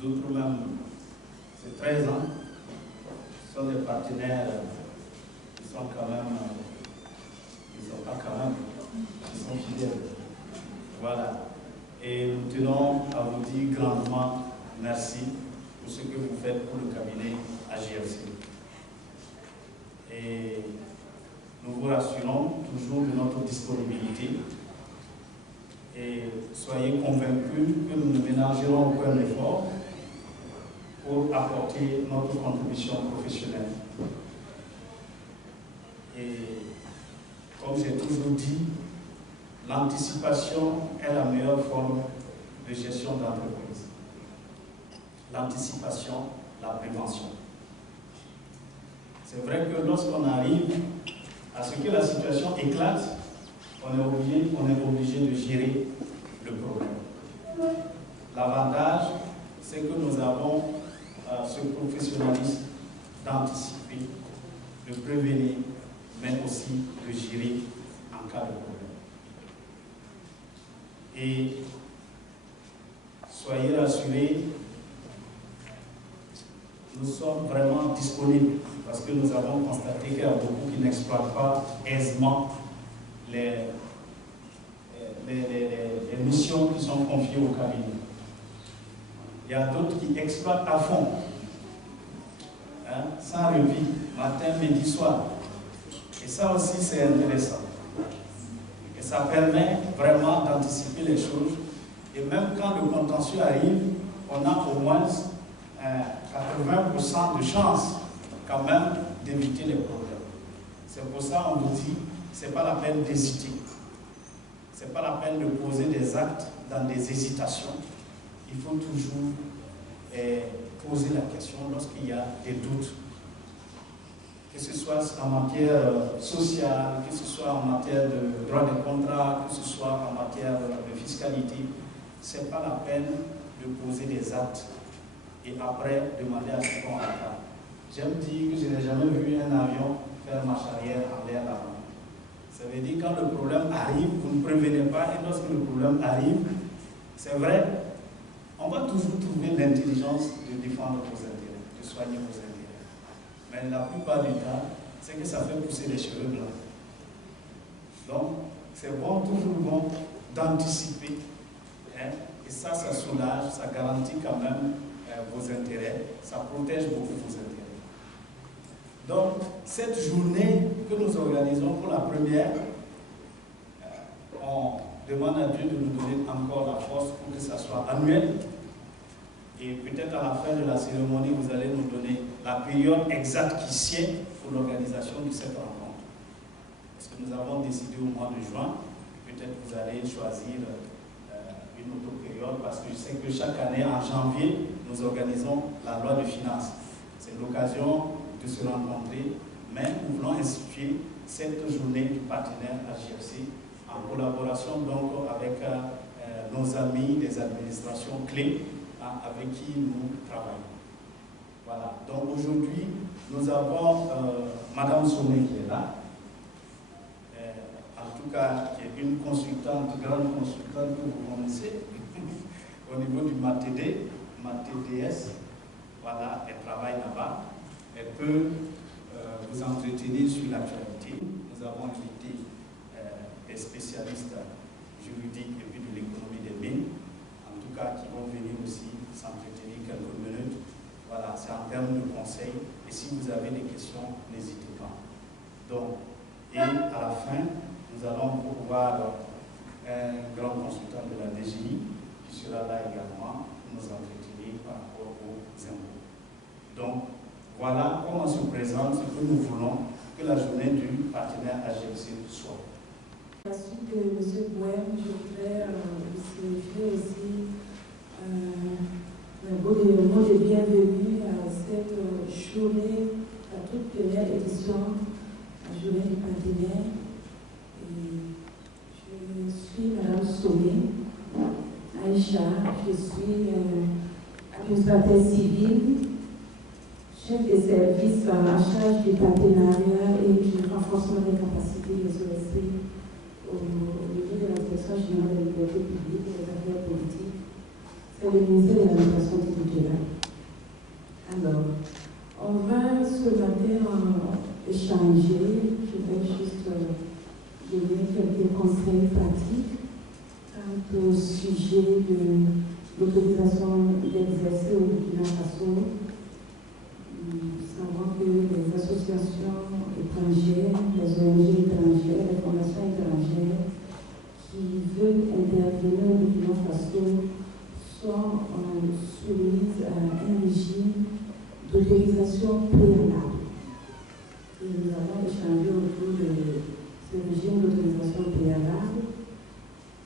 D'autres même, c'est 13 ans, ce sont des partenaires qui sont quand même, qui ne sont pas quand même, qui sont fidèles. Voilà. Et nous tenons à vous dire grandement merci pour ce que vous faites pour le cabinet AGFC. Et nous vous rassurons toujours de notre disponibilité et soyez convaincus que nous ne ménagerons aucun effort pour apporter notre contribution professionnelle. Et comme j'ai toujours dit, l'anticipation est la meilleure forme de gestion d'entreprise. L'anticipation, la prévention. C'est vrai que lorsqu'on arrive à ce que la situation éclate, on est obligé de gérer le problème. L'avantage, c'est que nous avons ce professionnalisme d'anticiper, de prévenir, mais aussi de gérer en cas de problème. Et soyez rassurés, nous sommes vraiment disponibles parce que nous avons constaté qu'il y a beaucoup qui n'exploitent pas aisément les missions qui sont confiées au cabinet. Il y a d'autres qui exploitent à fond, hein, sans répit, matin, midi, soir. Et ça aussi, c'est intéressant. Et ça permet vraiment d'anticiper les choses. Et même quand le contentieux arrive, on a au moins 80% de chances quand même d'éviter les problèmes. C'est pour ça qu'on vous dit, ce n'est pas la peine d'hésiter. Ce n'est pas la peine de poser des actes dans des hésitations. Il faut toujours poser la question lorsqu'il y a des doutes. Que ce soit en matière sociale, que ce soit en matière de droit des contrats, que ce soit en matière de fiscalité, ce n'est pas la peine de poser des actes et après demander à ce qu'on attend. J'aime dire que je n'ai jamais vu un avion faire marche arrière en l'air avant. Ça veut dire que quand le problème arrive, vous ne prévenez pas, et lorsque le problème arrive, c'est vrai, on va toujours trouver l'intelligence de défendre vos intérêts, de soigner vos intérêts. Mais la plupart du temps, c'est que ça fait pousser les cheveux blancs. Donc, c'est bon, toujours bon d'anticiper. Hein, et ça soulage, ça garantit quand même vos intérêts, ça protège beaucoup vos intérêts. Donc, cette journée que nous organisons pour la première, on demande à Dieu de nous donner encore la force pour que ça soit annuel. Et peut-être à la fin de la cérémonie, vous allez nous donner la période exacte qui sied pour l'organisation de cette rencontre. Parce que nous avons décidé au mois de juin, peut-être vous allez choisir une autre période, parce que je sais que chaque année, en janvier, nous organisons la loi de finances. C'est l'occasion de se rencontrer, mais nous voulons instituer cette journée du partenaire AGFC en collaboration donc avec nos amis des administrations clés avec qui nous travaillons. Voilà, donc aujourd'hui nous avons Madame Sommet qui est là, en tout cas qui est une consultante, grande consultante que vous connaissez au niveau du MATDS. Voilà, elle travaille là-bas. Elle peut vous entretenir sur l'actualité. Nous avons invité des spécialistes juridiques et puis de l'économie des mines, en tout cas qui vont venir aussi s'entretenir quelques minutes. Voilà, c'est en termes de conseils. Et si vous avez des questions, n'hésitez pas. Donc, et à la fin, nous allons voir un grand consultant de la DGI qui sera là également pour nous entretenir par rapport aux impôts. Donc, voilà comment se présente ce que nous voulons que la journée du partenaire AGFC soit. À la suite de M. Bohème, je voudrais aussi signifier aussi un mot de bienvenue à cette journée, la toute première édition, la journée du partenaire. Je suis Madame Somé Aïcha, je suis administrateur civil, chef de service en charge du partenariat et du renforcement des capacités des OSC au niveau de la direction générale de la liberté publique et des affaires politiques. C'est le ministère de l'administration territoriale. Alors, on va ce matin échanger, je vais juste donner quelques conseils pratiques quant au sujet de l'autorisation d'exercer au Burkina Faso. Nous savons que les associations étrangères, les ONG étrangères, les fondations étrangères qui veulent intervenir au Burkina Faso sont soumises à un régime d'autorisation préalable. Et nous avons échangé autour de ce régime d'autorisation préalable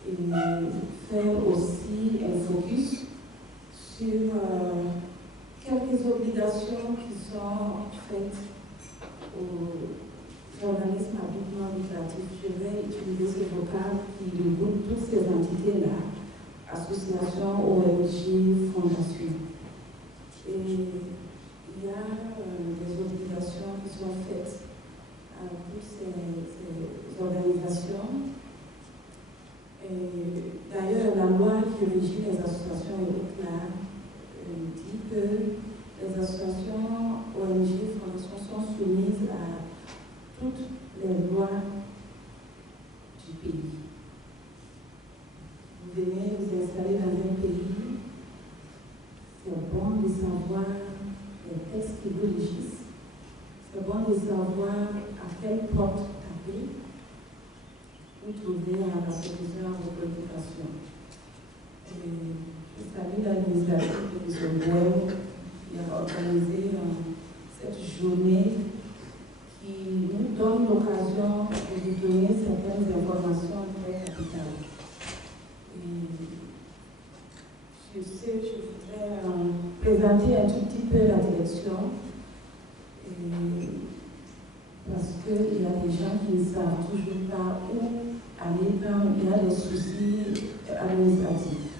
et faire aussi un focus sur quelques obligations qui sont faites aux organismes à but non lucratif. Je vais utiliser ce vocable qui regroupe toutes ces entités-là, associations, ONG, fondations. Et il y a des obligations qui sont faites à toutes ces organisations. D'ailleurs, la loi qui régit les associations est claire. Dit que les associations, ONG, fondations sont soumises à toutes les lois du pays. Vous venez vous installer dans un pays, c'est bon de savoir les textes qui vous régissent, c'est bon de savoir à quelle porte taper pour trouver la solution à vos préoccupations. Je salue l'administration de Zomboel qui a organisé cette journée qui nous donne l'occasion de vous donner certaines informations très capitales. Sur ce, je voudrais présenter un tout petit peu la direction parce qu'il y a des gens qui ne savent toujours pas où aller quand il y a des soucis administratifs.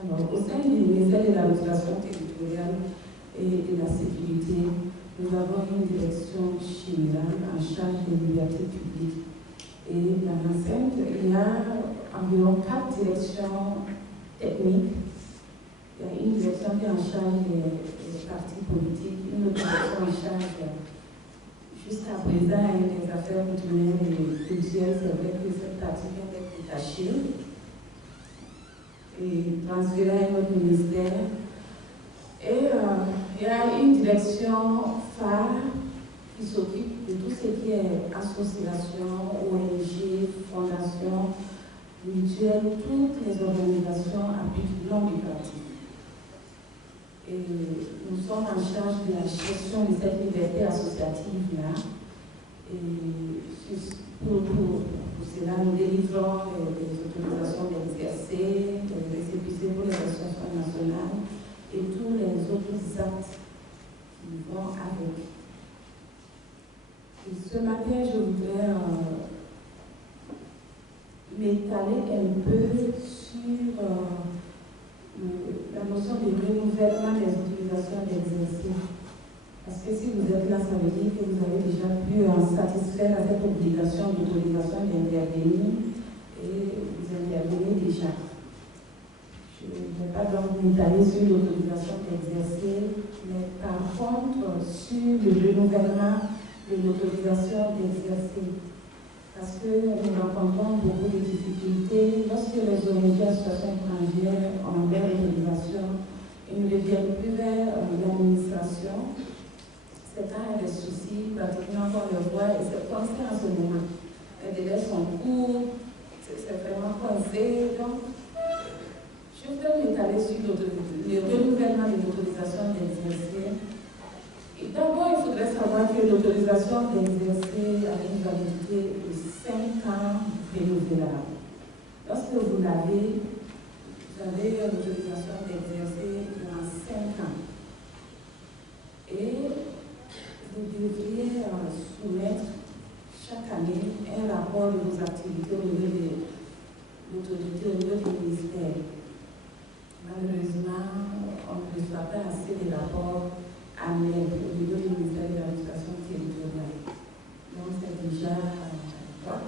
Alors, au sein du ministère de l'administration territoriale et de la sécurité, nous avons une direction générale en charge des libertés publiques. Et dans l'enceinte, il y a environ 4 directions techniques. Il y a une direction qui est en charge des partis politiques, une autre direction en charge jusqu'à présent des affaires coutumières et culturelles. C'est vrai que cette partie vient d'être détachée et transféré à notre ministère. Et il y a une direction phare qui s'occupe de tout ce qui est association, ONG, fondation, mutuelle, toutes les organisations à but non lucratif. Et nous sommes en charge de la gestion de cette liberté associative-là. Et pour cela, nous délivrons les autorisations d'exercer, les récépissés pour les associations nationales et tous les autres actes qui vont avec. Et ce matin, je voudrais m'étaler un peu sur la notion de renouvellement des autorisations d'exercer. Parce que si vous êtes là, ça veut dire que vous avez déjà pu satisfaire à cette obligation d'autorisation d'intervenir et vous intervenez déjà. Je ne vais pas donc m'étaler sur l'autorisation d'exercer, mais par contre sur le renouvellement de l'autorisation d'exercer. Parce que nous rencontrons beaucoup de difficultés lorsque les ONG associations étrangères ont leur autorisation et ne reviennent plus vers l'administration. C'est quand il y a des soucis, pratiquement on le voit, et c'est coincé en ce moment. Les délais sont courts, c'est vraiment coincé. Donc, je vais m'étaler sur le renouvellement de l'autorisation d'exercer. D'abord, il faudrait savoir que l'autorisation d'exercer a une validité de 5 ans renouvelable. Lorsque vous l'avez, vous avez l'autorisation d'exercer durant 5 ans. Et vous devriez soumettre chaque année un rapport de vos activités au niveau de l'autorité, au niveau du ministère. Malheureusement, on ne reçoit pas assez de rapports annuels au niveau du ministère de l'administration territoriale. Donc c'est déjà bon.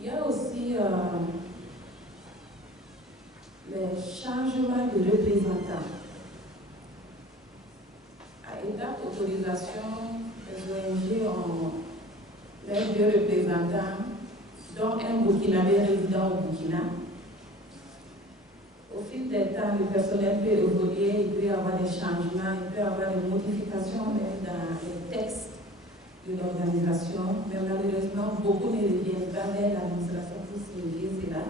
Il y a aussi les changements de représentants. À étape d'autorisation, les ONG ont leurs 2 représentants, dont un Burkinabé résident au Burkina. Au fil des temps, le personnel peut évoluer, il peut y avoir des changements, il peut y avoir des modifications même dans les textes de l'organisation, mais malheureusement, beaucoup ne reviennent pas vers l'administration pour signifier cela.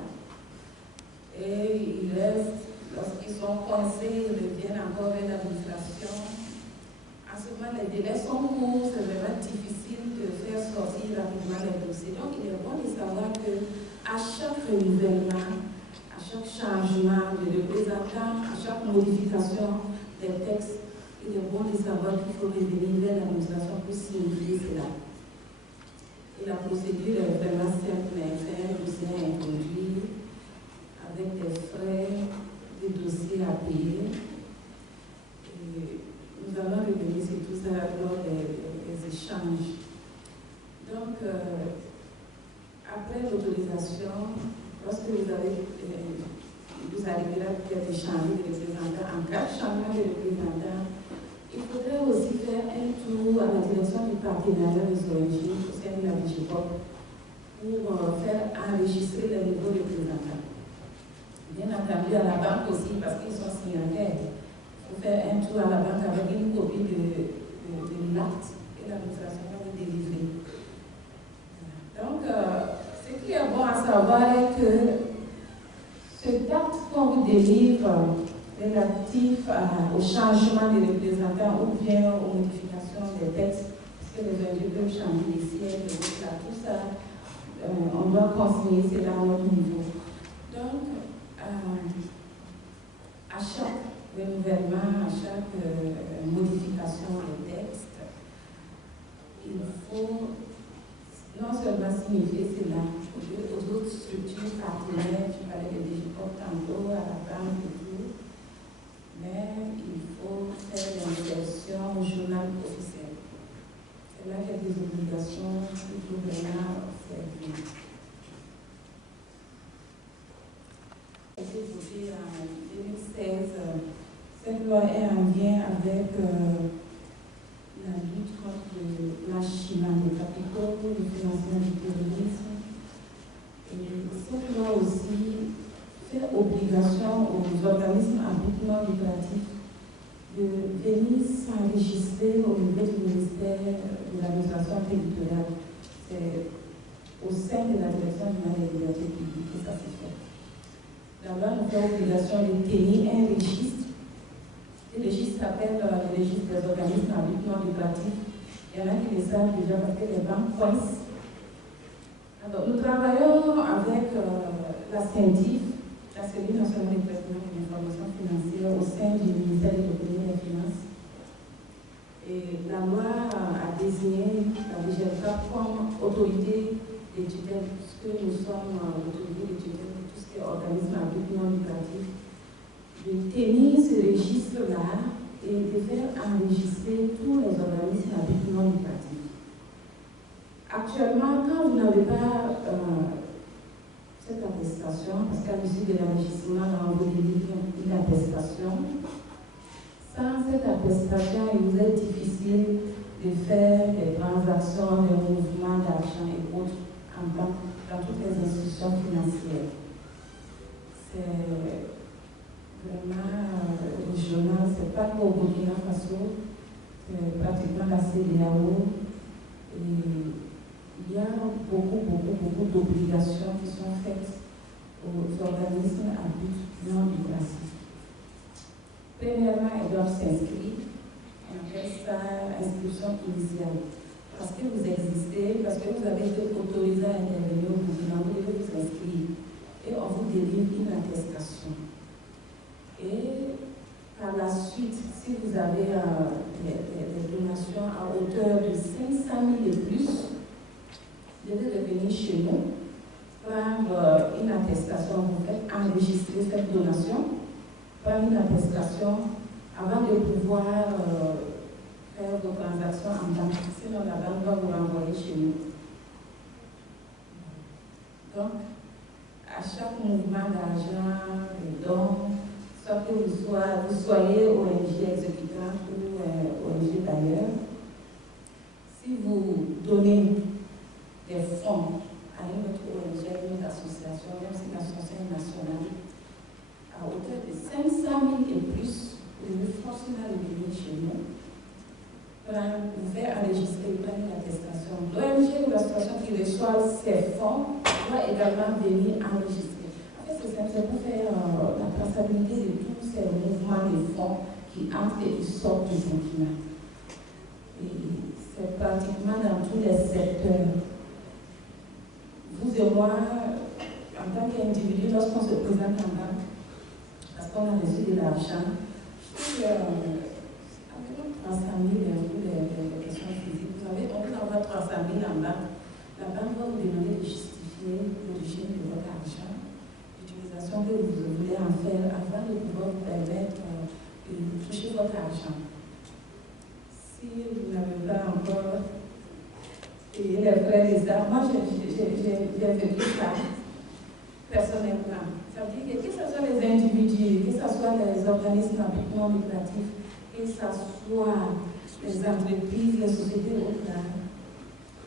Et ils restent, lorsqu'ils sont coincés, ils reviennent encore vers l'administration. En ce moment, les délais sont courts, c'est vraiment difficile de faire sortir rapidement les dossiers. Donc, il est bon de savoir qu'à chaque renouvellement, à chaque changement de représentant, à chaque modification des textes, il est bon de savoir qu'il faut revenir vers l'administration pour signifier cela. Et la procédure est vraiment simple, mais c'est un dossier à introduire avec des frais, des dossiers à payer. Et nous allons revenir sur tout ça lors des échanges. Donc, après l'autorisation, lorsque vous arriverez peut-être à changer de représentant, en cas de changement de représentant, il faudrait aussi faire un tour à la direction du partenariat des ONG au sein de la DGCOP pour faire enregistrer les nouveaux représentants. Bien entendu, à la banque aussi, parce qu'ils sont signataires. Il faut faire un tour à la banque avec une copie de l'acte et l'administration va vous délivrer. Donc, ce qui est bon à savoir est que cet acte qu'on vous délivre relatif au changement des représentants ou bien aux modifications des textes, parce que les ONG peuvent changer les sièges, tout ça, on doit consigner cela à notre niveau. Donc, à chaque renouvellement, à chaque modification des textes, il faut non seulement signifier cela aux autres structures partenaires, je parlais de DGCOP tantôt, à la banque et tout, mais il faut faire l'insertion au journal officiel. C'est là qu'il y a des obligations qu'il faut vraiment servir. A été votée en 2016. Cette loi est en lien avec la lutte contre le blanchiment des capitaux, le financement du terrorisme. Et cette loi aussi fait obligation aux organismes à but non lucratif de venir s'enregistrer au niveau du ministère de l'administration territoriale. C'est au sein de la direction générale des libertés publiques que ça se fait. La loi nous fait obligation de tenir un registre. Le registre s'appelle le registre des organismes à but non lucratif. Il y en a qui le savent déjà parce que les banques coincent. Alors, nous travaillons avec la CENDIF, la cellule nationale de traitement de l'information financière au sein du ministère de l'économie et des finances. Et la loi a désigné la DGCOP comme autorité de tutelle, puisque nous sommes l'autorité de tutelle de tout ce qui est organisme à but non lucratif, de tenir ce registre-là et de faire enregistrer tous les organismes à but non lucratif. Actuellement, quand vous n'avez pas cette attestation, parce qu'à l'issue de l'enregistrement, on vous délivre une attestation, sans cette attestation, il vous est difficile de faire des transactions, des mouvements d'argent et autres en banque, dans toutes les institutions financières. C'est vraiment régional, c'est pas qu'au Burkina Faso, c'est pratiquement la CEDEAO. Et il y a beaucoup d'obligations qui sont faites aux organismes à but non lucratif. Premièrement, elles doivent s'inscrire. On appelle ça inscription initiale. Parce que vous existez, parce que vous avez été autorisé à intervenir au Burkina, vous devez vous inscrire. Et on vous délivre une attestation. chez nous, prendre une attestation, vous faites enregistrer cette donation, prendre une attestation avant de pouvoir faire vos transactions en banque. Sinon, la banque va vous renvoyer chez nous. Donc, à chaque mouvement d'argent, de dons, soit que vous soyez ONG exécutante ou ONG d'ailleurs, si vous donnez des fonds à une autre ONG, une autre association, même si l'association est nationale, à hauteur de 500 000 et plus, vous devez forcément le venir chez nous. Vous faire enregistrer, vous prenez l'attestation. L'ONG ou l'association qui reçoit ces fonds doit également venir enregistrer. En fait, c'est pour faire la traçabilité de tous ces mouvements de fonds qui entrent et qui sortent du continent. Et c'est pratiquement dans tous les secteurs. Vous et moi, en tant qu'individu, lorsqu'on se présente en banque, parce qu'on a reçu de l'argent, je trouve avec 300 000 pour les questions physiques, vous savez, on peut avoir 300 000 en banque. La banque va vous demander de justifier l'origine de votre argent, l'utilisation que vous voulez en faire avant de pouvoir vous permettre de toucher votre argent. Si vous n'avez pas encore payé les frais des arts, moi j'ai vécu ça personnellement. Ça veut dire que ce soit les individus, que ce soit les organismes non lucratifs, que ce soit les entreprises, les sociétés au-delà,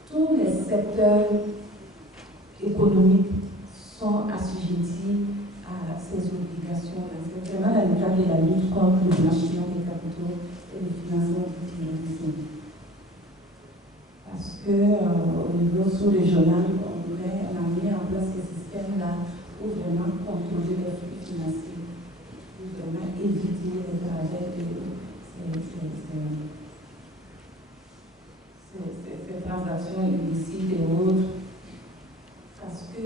tous les secteurs économiques sont assujettis à ces obligations. C'est vraiment dans le cadre de la lutte contre le blanchiment des capitaux et le financement du terrorisme. Parce qu'au niveau sous-régional, on a mis en place ce système-là pour vraiment contrôler les flux financiers, pour vraiment éviter les travers de ces transactions illicites et autres. Parce que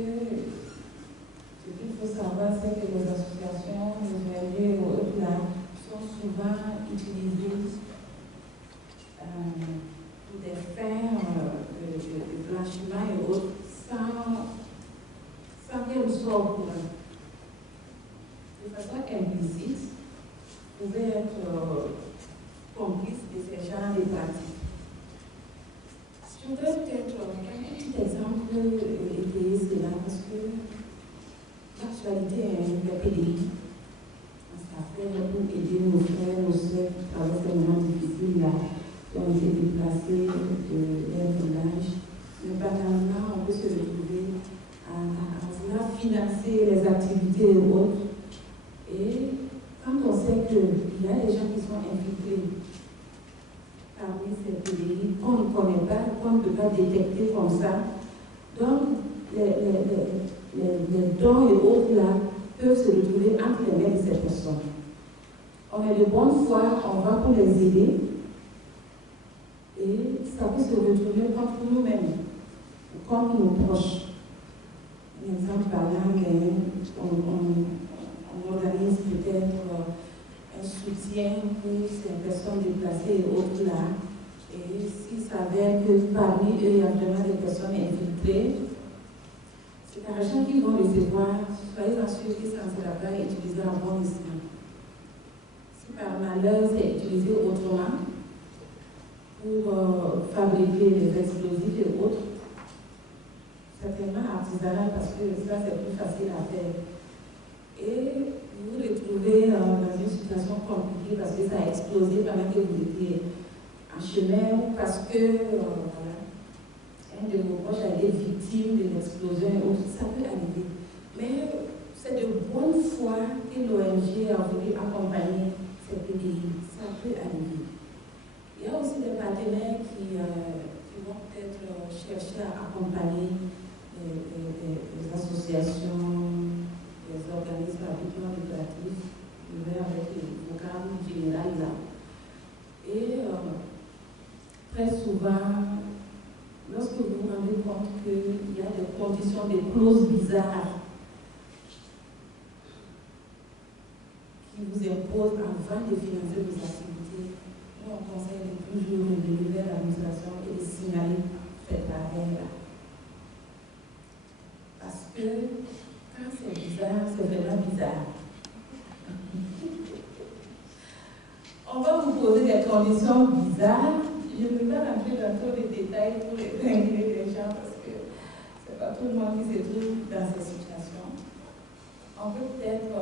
ce qu'il faut savoir, c'est que les associations, les ONG et autres là, sont souvent utilisées pour des fins de blanchiment et autres, sans qu'elles soient au courant. De façon implicite, vous pouvez être complice de ces genres de pratiques. Je voudrais peut-être un petit exemple étayer cela, parce que l'actualité est un PDI. Ça fait pour aider nos frères, nos soeurs qui traversent des moments difficiles là, qui ont été déplacés de leur village. Mais banalement, on peut se retrouver à vouloir financer les activités et autres. Et quand on sait qu'il y a des gens qui sont infiltrés parmi ces pays qu'on ne connaît pas, qu'on ne peut pas détecter comme ça, donc les dons et autres là peuvent se retrouver entre les mains de ces personnes. On est de bonne foi, on va pour les aider et ça peut se retrouver contre nous-mêmes, contre nos proches. Par exemple, on organise peut-être un soutien pour ces personnes déplacées et autres là. Et s'il s'avère que parmi eux, il y a vraiment des personnes infiltrées, cet argent qu'ils vont recevoir, soyez assurés que ça ne sera pas utilisé en bon escient. Si par malheur c'est utilisé autrement pour fabriquer des explosifs et autres, certainement artisanal parce que ça c'est plus facile à faire. Et vous vous retrouvez dans une situation compliquée parce que ça a explosé pendant que vous étiez en chemin ou parce que voilà, un de vos proches a été victime de l'explosion et autres. Ça peut arriver. Mais c'est de bonne foi que l'ONG a voulu accompagner ces PDI. Ça peut arriver. Il y a aussi des partenaires qui vont peut-être chercher à accompagner les associations, les organismes à but non lucratif, avec le programme général là. Et très souvent, lorsque vous vous rendez compte qu'il y a des conditions, des clauses bizarres qui vous imposent avant de financer vos activités, nous on conseille de toujours revenir vers l'administration et de signaler cette barrière là. conditions bizarres. Je ne vais pas rentrer dans tous les détails pour épingler les gens parce que ce n'est pas tout le monde qui se trouve dans ces situations. On peut peut-être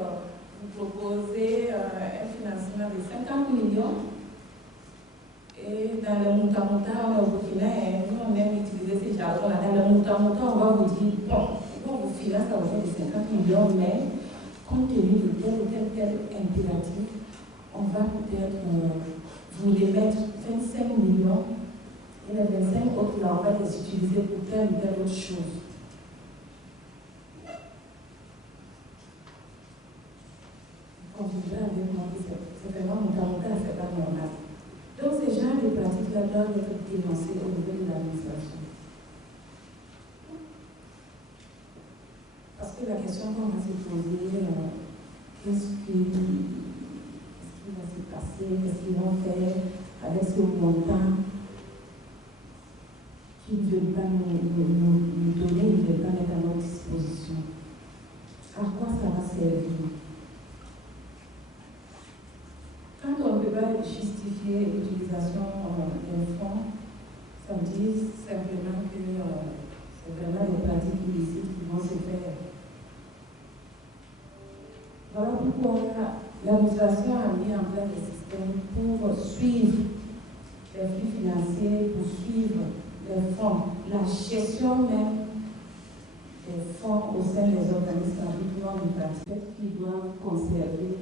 vous proposer un financement de 50 millions. Et dans le Mouta-Mouta, on est au Burkina et nous on aime utiliser ces jargons-là. Dans le Mouta-Mouta, on va vous dire, bon, on vous finance à hauteur de 50 millions, mais compte tenu de tel ou tel impératif, on va peut-être vous les mettre 25 millions et les 25 autres là, on va les utiliser pour telle ou telle autre chose. Vous conviendrez avec moi que c'est vraiment Mouta-Mouta, c'est pas normal. Donc ces genres de pratiques-là doivent être dénoncées au niveau de l'administration. Parce que la question qu'on va se poser, qu'est-ce qui va se passer, qu'est-ce qu'ils vont faire avec ce montant qu'ils ne veulent pas nous donner, ils ne veulent pas mettre à notre disposition. À quoi ça va servir? Quand on ne peut pas justifier l'utilisation des fonds, ça veut dire simplement que c'est vraiment des pratiques illicites qui vont se faire. Voilà pourquoi l'administration a mis en place des systèmes pour suivre les flux financiers, pour suivre les fonds, la gestion même des fonds au sein des organismes à but non lucratif qui doivent conserver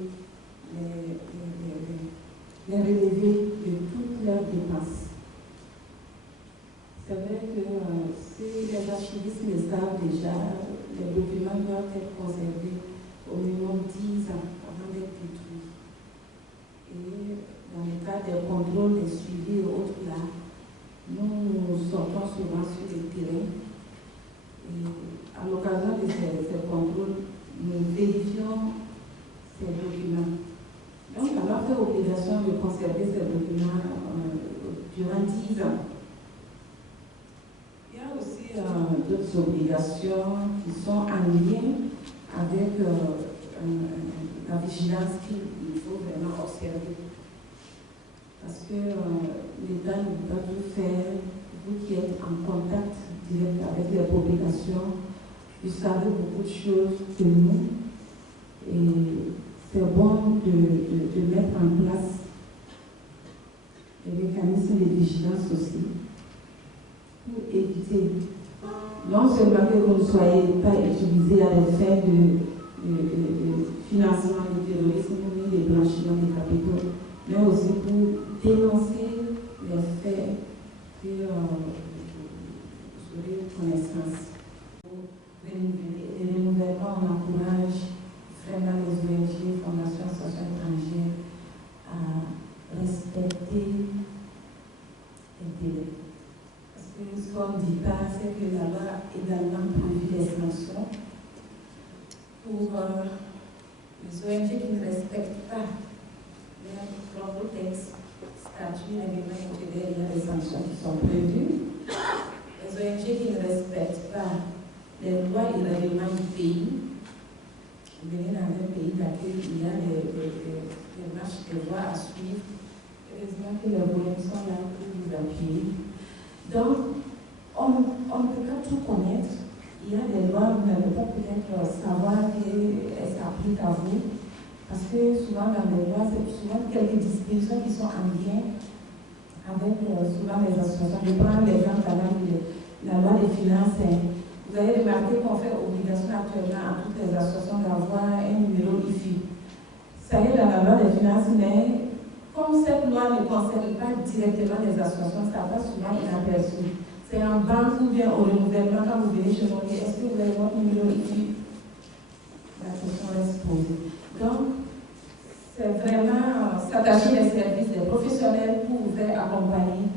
les relevés de toutes leurs dépenses. C'est vrai que si les archivistes le savent déjà, les documents doivent être conservés au minimum 10 ans avant d'être détruits. Et dans le cas des contrôles, des suivis et autres là, nous sortons souvent sur le terrain. Et à l'occasion de ces contrôles, nous vérifions ces documents. Donc, on a fait obligation de conserver ces documents durant 10 ans. Il y a aussi d'autres obligations qui sont en lien avec la vigilance qu'il faut vraiment observer. Parce que l'État ne peut pas tout faire. Vous qui êtes en contact direct avec les populations, vous savez beaucoup de choses que nous. Et c'est bon de mettre en place des mécanismes de vigilance aussi pour éviter non seulement que vous ne soyez pas utilisés à des fins de financement du terrorisme ni de blanchiment des capitaux, mais aussi pour dénoncer les faits que vous aurez connaissance. Pour les renouvellements, on encourage vraiment les ONG, Fondation Association étrangère à respecter les délais. Parce que ce qu'on ne dit pas, c'est que la loi a également prévu des sanctions pour les ONG qui ne respectent pas leurs propres textes, statuts, règlements intérieurs, il y a des sanctions qui sont prévues. Les ONG qui ne respectent pas les lois et règlements du pays. Vous venez dans un pays d'accueil, il y a des marches, des voies à suivre. Heureusement que les moyens sont là pour vous appuyer. Donc, on ne peut pas tout connaître. Il y a des lois, vous n'allez pas peut-être savoir qu'elles s'appliquent à vous. Parce que souvent dans les lois, c'est souvent quelques dispositions qui sont en lien avec souvent les associations. Je prends l'exemple de la loi des finances. Vous avez remarqué qu'on fait obligation actuellement à toutes les associations d'avoir un numéro IFI. Ça y est dans la loi des finances, mais comme cette loi ne concerne pas directement les associations, ça passe souvent inaperçu. C'est en banque ou bien au renouvellement, quand vous venez chez nous, est-ce que vous avez votre numéro IFI? La question reste posée. Donc, c'est vraiment s'attacher les services des professionnels pour vous faire accompagner.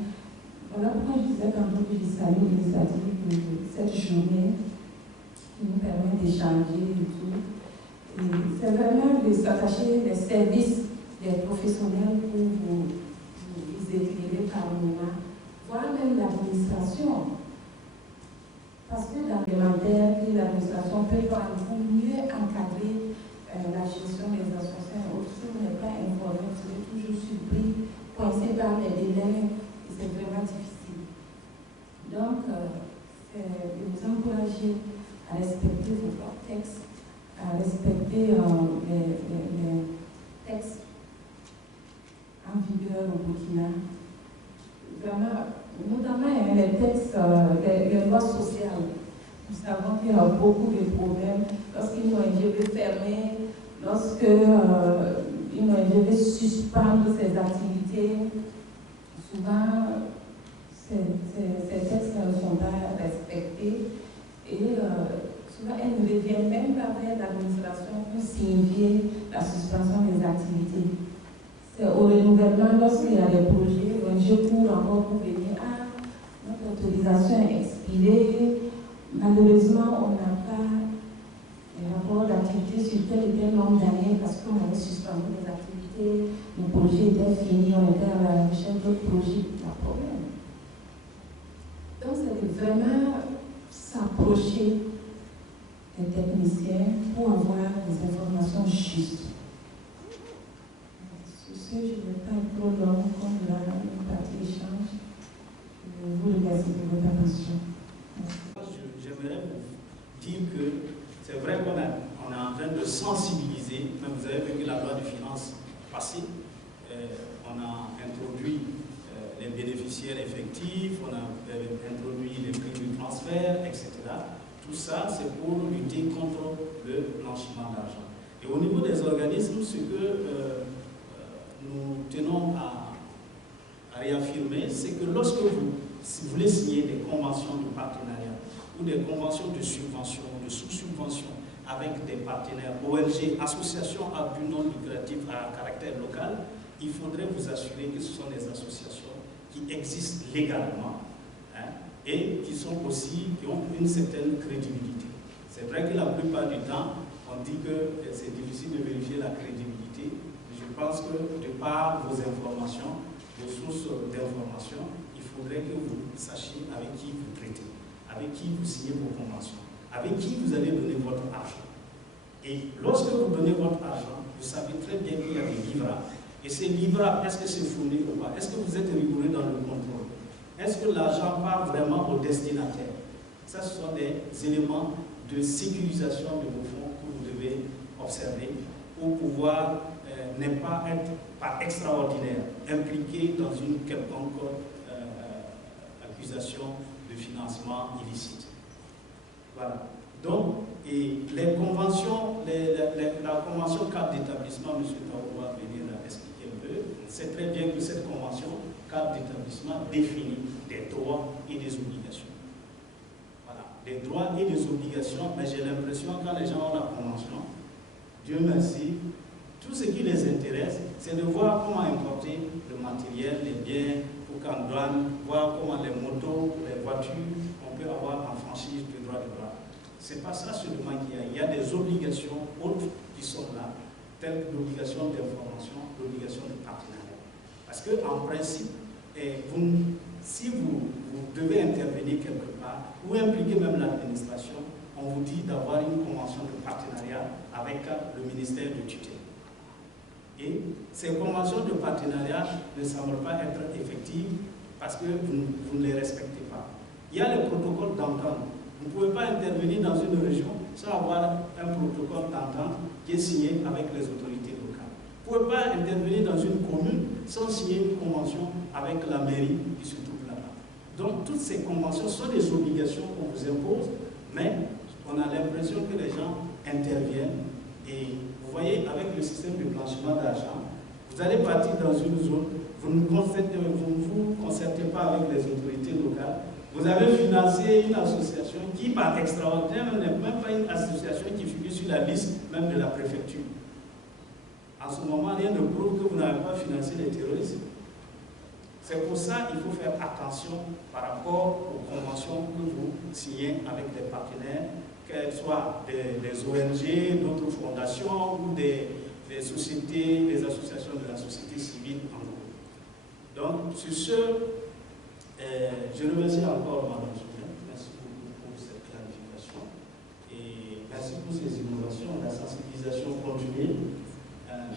Voilà pourquoi je disais tantôt que je salue l'initiative de cette journée qui nous permet d'échanger et tout. C'est vraiment de s'attacher les services des professionnels pour vous éclairer par moment, voire même l'administration. Parce que l'alimentaire et l'administration peut pour mieux encadrer la gestion des associations et autres. Si vous n'êtes pas informé, vous serez toujours surpris, coincé par les textes en vigueur au Burkina. Vraiment, notamment les textes, les lois sociales. Nous savons qu'il y a beaucoup de problèmes lorsqu'ils ont veut fermer, lorsqu'ils ont veut suspendre ces activités. Souvent, ces textes ne sont pas respectés et souvent elles ne reviennent même pas vers l'administration pour signifier la suspension des activités. C'est au renouvellement lorsqu'il y a des projets, je cours encore pour venir. Ah, notre autorisation est expirée. Malheureusement, on n'a pas un rapport d'activité sur tel et tel nombre d'années parce qu'on avait suspendu les activités, le projet était fini, on était à la recherche d'autres projets. Il y a problème. Donc, c'est vraiment s'approcher des techniciens pour avoir des informations justes. Sur ce, je ne vais pas être trop long comme là, une partie échange. Je vous remercie de votre attention. J'aimerais vous dire que c'est vrai qu'on est en train de sensibiliser, mais vous avez vu que la loi de finances passée, on a introduit les bénéficiaires effectifs, on a introduit les prix du transfert, etc. Tout ça, c'est pour lutter contre le blanchiment d'argent. Et au niveau des organismes, ce que nous tenons à réaffirmer, c'est que lorsque si vous voulez signer des conventions de partenariat ou des conventions de subvention, de sous-subvention avec des partenaires, ONG, associations à but non lucratif à caractère local, il faudrait vous assurer que ce sont des associations qui existent légalement et qui ont une certaine crédibilité. C'est vrai que la plupart du temps, on dit que c'est difficile de vérifier la crédibilité. Je pense que de par vos informations, vos sources d'informations, il faudrait que vous sachiez avec qui vous traitez, avec qui vous signez vos conventions, avec qui vous allez donner votre argent. Et lorsque vous donnez votre argent, vous savez très bien qu'il y a des livrats. Et ces livrats, est-ce que c'est fourni ou pas? Est-ce que vous êtes rigoureux dans le contrôle? Est-ce que l'argent part vraiment au destinataire? Ça, ce sont des éléments de sécurisation de vos fonds que vous devez observer pour pouvoir ne pas être, par extraordinaire, impliqué dans une quelconque accusation de financement illicite. Voilà. Donc, et les conventions, la convention cadre d'établissement, M. Taou va venir expliquer un peu, c'est très bien que cette convention cadre d'établissement définit des droits et des obligations. Voilà, des droits et des obligations, mais j'ai l'impression quand les gens ont la convention, Dieu merci, tout ce qui les intéresse, c'est de voir comment importer le matériel, les biens, pour qu'en douane, voir comment les motos, les voitures, on peut avoir en franchise de droit de droit. C'est pas ça seulement qu'il y a. Il y a des obligations autres qui sont là, telles que l'obligation d'information, l'obligation de partenariat. Parce qu'en principe, si vous devez intervenir quelque part, ou impliquer même l'administration, on vous dit d'avoir une convention de partenariat avec le ministère de tutelle. Et ces conventions de partenariat ne semblent pas être effectives parce que vous ne les respectez pas. Il y a le protocole d'entente. Vous ne pouvez pas intervenir dans une région sans avoir un protocole d'entente qui est signé avec les autorités locales. Vous ne pouvez pas intervenir dans une commune sans signer une convention avec la mairie qui se trouve là-bas. Donc toutes ces conventions sont des obligations qu'on vous impose, mais on a l'impression que les gens interviennent. Et vous voyez, avec le système de blanchiment d'argent, vous allez partir dans une zone, vous ne vous concertez pas avec les autorités locales. Vous avez financé une association qui, par extraordinaire, n'est même pas une association qui figure sur la liste même de la préfecture. En ce moment, rien ne prouve que vous n'avez pas financé les terroristes. C'est pour ça qu'il faut faire attention par rapport aux conventions que vous signez avec des partenaires, qu'elles soient des ONG, d'autres fondations ou des sociétés, des associations de la société civile en gros. Donc, sur ce, je remercie encore Mme Soumé. Merci beaucoup pour cette clarification. Et merci pour ces innovations. La sensibilisation continue.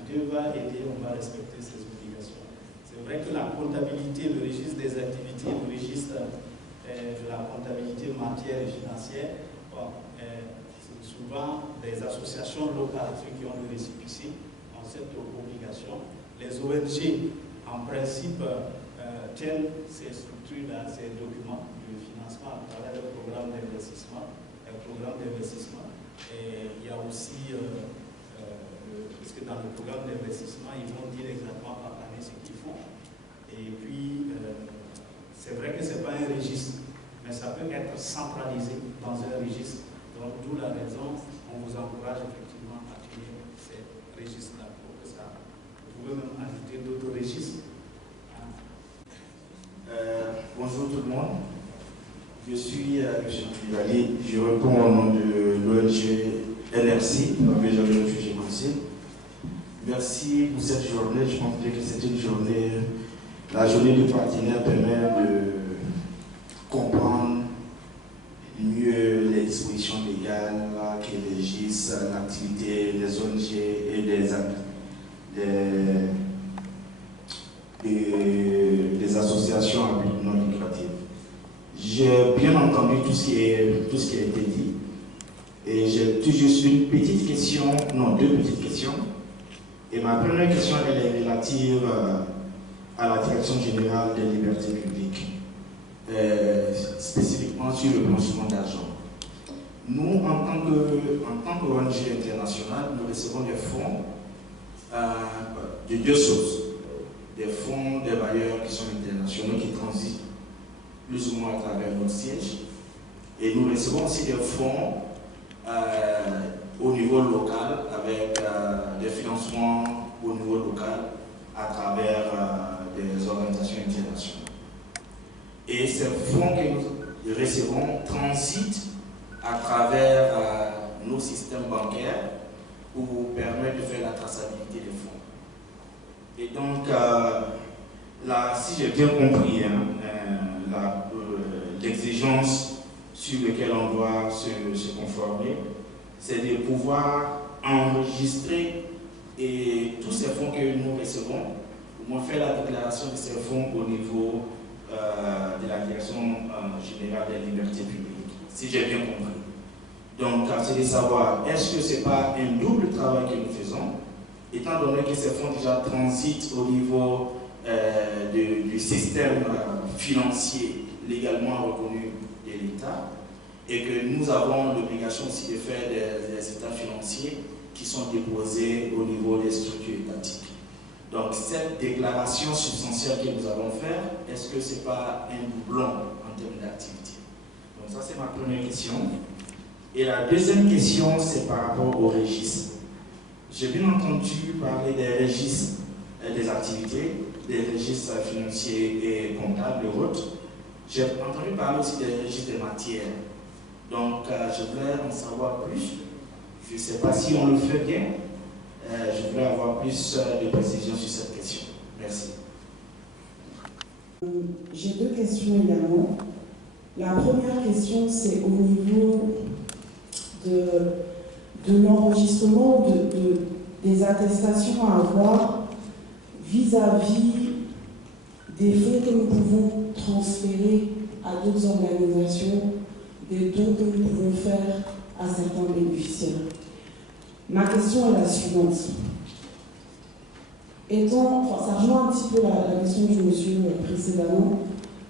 Dieu va aider, on va respecter ces obligations. C'est vrai que la comptabilité, le registre des activités, le registre de la comptabilité matière et financière, bon, souvent des associations locales, ceux qui ont le récépissé, ont cette obligation. Les ONG, en principe, tiennent ces structures-là, ces documents de financement à travers le programme d'investissement. Et il y a aussi, parce que dans le programme d'investissement, ils vont dire exactement par année ce qu'ils font. Et puis, c'est vrai que ce n'est pas un registre, mais ça peut être centralisé dans un registre. Donc, d'où la raison, on vous encourage effectivement à créer ces registres-là pour que ça. Vous pouvez même ajouter d'autres registres. Bonjour tout le monde. Je suis M. Koulibaly, je réponds au nom de l'ONG NRC, l'Organisation des réfugiés Council. Merci pour cette journée. Je pense que c'est une journée, la journée du partenaire permet de comprendre mieux les dispositions légales qui régissent l'activité des ONG et des associations à but non lucratif. J'ai bien entendu tout ce qui a été dit et j'ai tout juste une petite question, non, deux petites questions. Et ma première question elle est relative à la Direction générale des libertés publiques, spécifiquement sur le blanchiment d'argent. Nous, en tant qu'ONG internationale, nous recevons des fonds de deux sources. Des fonds des bailleurs qui sont internationaux, qui transitent plus ou moins à travers notre siège. Et nous recevons aussi des fonds au niveau local, avec des financements au niveau local à travers des organisations internationales. Et ces fonds que nous recevons transitent à travers nos systèmes bancaires pour permettre de faire la traçabilité des fonds. Et donc, là, si j'ai bien compris, l'exigence sur laquelle on doit se conformer, c'est de pouvoir enregistrer et tous ces fonds que nous recevons, au moins faire la déclaration de ces fonds au niveau de la Direction générale des libertés publiques, si j'ai bien compris. Donc, c'est de savoir, est-ce que ce n'est pas un double travail que nous faisons, étant donné que ces fonds déjà transitent au niveau du système financier légalement reconnu de l'État, et que nous avons l'obligation aussi de faire des états financiers qui sont déposés au niveau des structures étatiques. Donc, cette déclaration substantielle que nous allons faire, est-ce que ce n'est pas un doublon en termes d'activité? Donc, ça, c'est ma première question. Et la deuxième question, c'est par rapport au registre. J'ai bien entendu parler des registres des activités, des registres financiers et comptables et autres. J'ai entendu parler aussi des registres des matières. Donc, je voudrais en savoir plus. Je ne sais pas si on le fait bien. Je voudrais avoir plus de précisions sur cette question. Merci. J'ai deux questions également. La première question, c'est au niveau de l'enregistrement des attestations à avoir vis-à-vis des fonds que nous pouvons transférer à d'autres organisations, des dons que nous pouvons faire à certains bénéficiaires. Ma question est la suivante. Ça rejoint un petit peu la question du monsieur précédemment.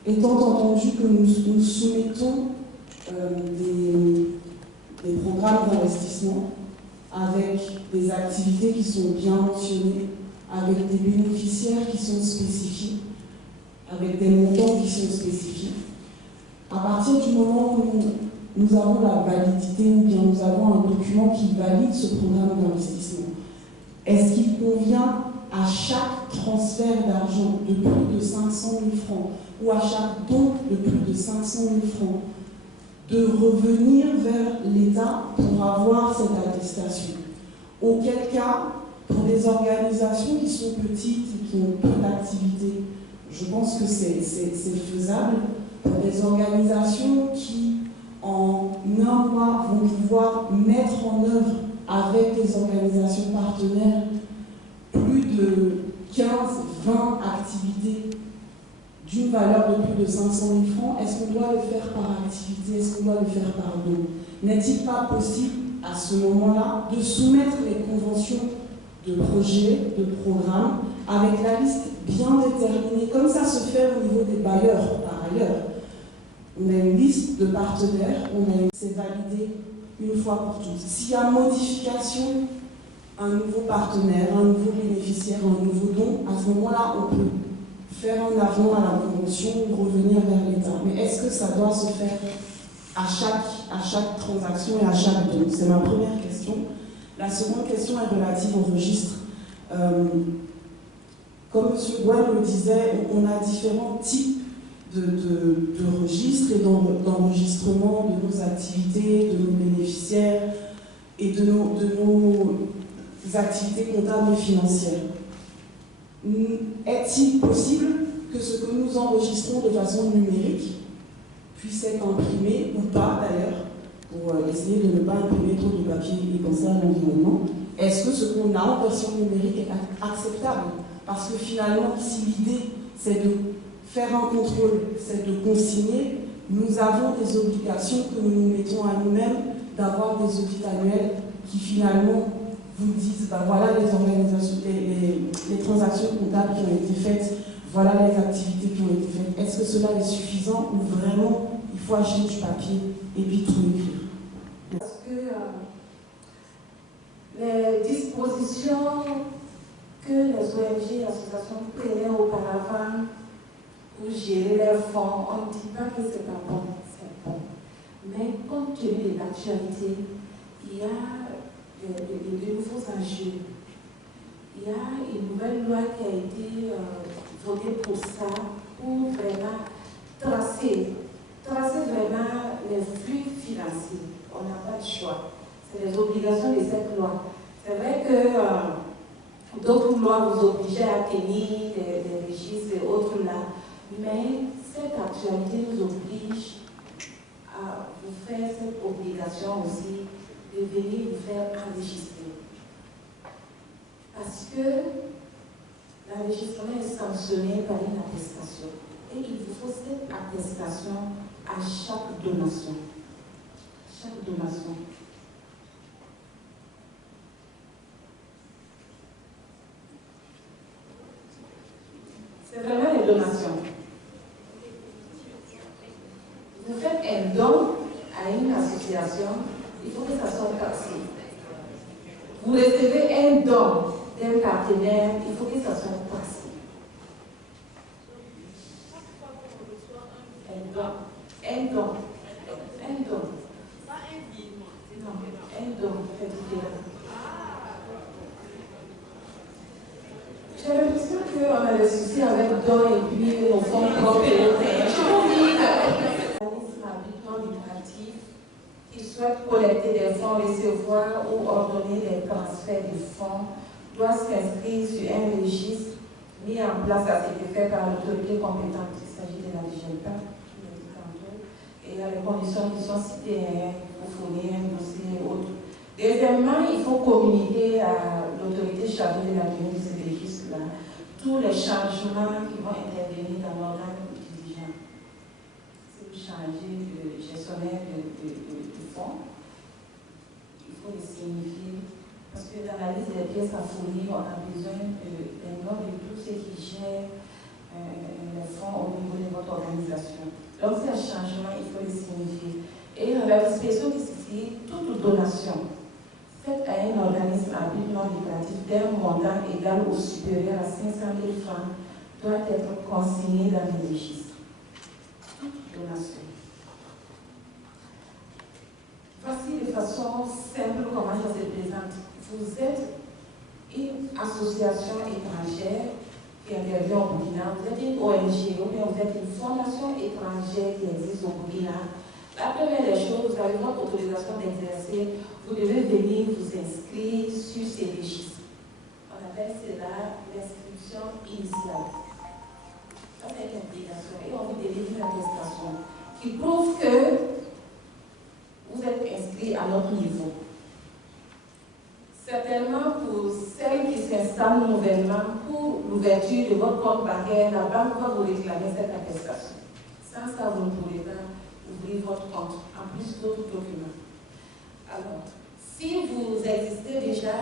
Étant entendu que nous soumettons des programmes d'investissement avec des activités qui sont bien mentionnées, avec des bénéficiaires qui sont spécifiques, avec des montants qui sont spécifiques. À partir du moment où nous avons la validité ou bien nous avons un document qui valide ce programme d'investissement, est-ce qu'il convient à chaque transfert d'argent de plus de 500 000 francs ou à chaque don de plus de 500 000 francs de revenir vers l'État pour avoir cette attestation? Auquel cas, pour des organisations qui sont petites et qui ont peu d'activité, je pense que c'est faisable. Pour des organisations qui, en un mois, vont pouvoir mettre en œuvre avec les organisations partenaires plus de 15-20 activités d'une valeur de plus de 500 000 francs, est-ce qu'on doit le faire par activité, est-ce qu'on doit le faire par don? N'est-il pas possible à ce moment-là, de soumettre les conventions de projets, de programmes, avec la liste bien déterminée, comme ça se fait au niveau des bailleurs par ailleurs. On a une liste de partenaires, c'est validé une fois pour toutes. S'il y a modification, un nouveau partenaire, un nouveau bénéficiaire, un nouveau don, à ce moment-là, on peut faire un avenant à la convention ou revenir vers l'État. Mais est-ce que ça doit se faire à chaque transaction et à chaque don? C'est ma première question. La seconde question est relative au registre. Comme M. Gouin le disait, on a différents types de registres et d'enregistrement de nos activités, de nos bénéficiaires et de nos activités comptables et financières. Est-il possible que ce que nous enregistrons de façon numérique puisse être imprimé, ou pas d'ailleurs, pour essayer de ne pas imprimer trop de papier et penser à l'environnement? Est-ce que ce qu'on a en version numérique est acceptable? Parce que finalement, si l'idée c'est de faire un contrôle, c'est de consigner, nous avons des obligations que nous nous mettons à nous-mêmes d'avoir des audits annuels qui finalement vous disent, ben voilà les organisations, les transactions comptables qui ont été faites, voilà les activités qui ont été faites. Est-ce que cela est suffisant ou vraiment il faut acheter du papier et puis tout écrire? Parce que les dispositions que les ONG et associations prenaient auparavant pour gérer leurs fonds, on ne dit pas que c'est pas bon, c'est bon. Mais compte tenu de l'actualité, il y a de nouveaux enjeux. Il y a une nouvelle loi qui a été votée pour ça, pour vraiment tracer vraiment les flux financiers. On n'a pas de choix. C'est les obligations de cette loi. C'est vrai que d'autres lois vous obligent à tenir des registres et autres là, mais cette actualité nous oblige à vous faire cette obligation aussi de venir vous faire enregistrer. Parce que l'enregistrement est sanctionné par une attestation. Et il vous faut cette attestation à chaque donation. Chaque donation. C'est vraiment les donations. Vous faites un don à une association, il faut que ça soit taxé. Vous recevez un don d'un partenaire, il faut que ça soit taxé. Un don. Un don. Un don. Pas un virement. Non, un don, c'est différent. J'ai l'impression qu'on a des soucis avec don et puis au fond propre et autres. Je vous dis que l'organisme à but non lucratif qui souhaite collecter des fonds, recevoir ou ordonner des transferts de fonds doit s'inscrire sur un registre mis en place à cet effet par l'autorité compétente. Il s'agit de la DGELPA, et il y a les conditions qui sont citées, il faut fournir un dossier et autres. Deuxièmement, il faut communiquer à l'autorité chargée de la tenue de ces registres-là tous les changements qui vont intervenir dans l'organe dirigeant. Si vous changez de gestionnaire de fonds, il faut les signifier. Parce que dans la liste des pièces à fournir, on a besoin d'un nom de tous ceux qui gèrent les fonds au niveau de votre organisation. Donc, s'il y a un changement, il faut les signifier. Et la disposition qui signifie toute donation faite à un organisme à but non lucratif d'un montant égal ou supérieur à 500 000 francs doit être consignée dans les registres. Toute donation. Voici de façon simple comment ça se présente. Vous êtes une association étrangère qui intervient au Burkina, vous êtes une ONG ou bien vous êtes une fondation étrangère qui existe au Burkina. La première des choses, vous avez votre autorisation d'exercer, vous devez venir vous inscrire sur ces registres. On appelle cela l'inscription initiale. Ça, c'est une obligation. Et on vous délivre une attestation qui prouve que vous êtes inscrit à notre niveau. Certainement, pour celles qui s'installent nouvellement, pour l'ouverture de votre compte bancaire, la banque va vous réclamer cette attestation. Sans ça, vous ne pourrez pas ouvrir votre compte, en plus d'autres documents. Alors, Si vous existez déjà,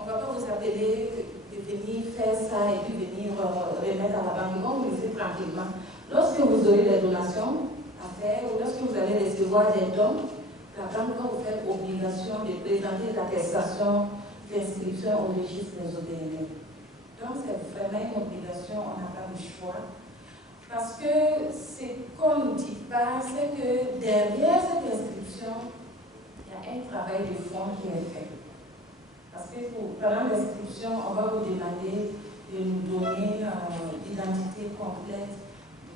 on ne va pas vous appeler de venir faire ça et puis venir remettre à la banque. On vous le fait tranquillement. Lorsque vous aurez des donations à faire ou lorsque vous allez recevoir des dons, la banque va vous faire obligation de présenter l'attestation d'inscription au registre des ODNL. Donc c'est vraiment une obligation, on n'a pas le choix. Parce que ce qu'on ne dit pas, c'est que derrière cette inscription, il y a un travail de fond qui est fait. Parce que pendant l'inscription, on va vous demander de nous donner l'identité complète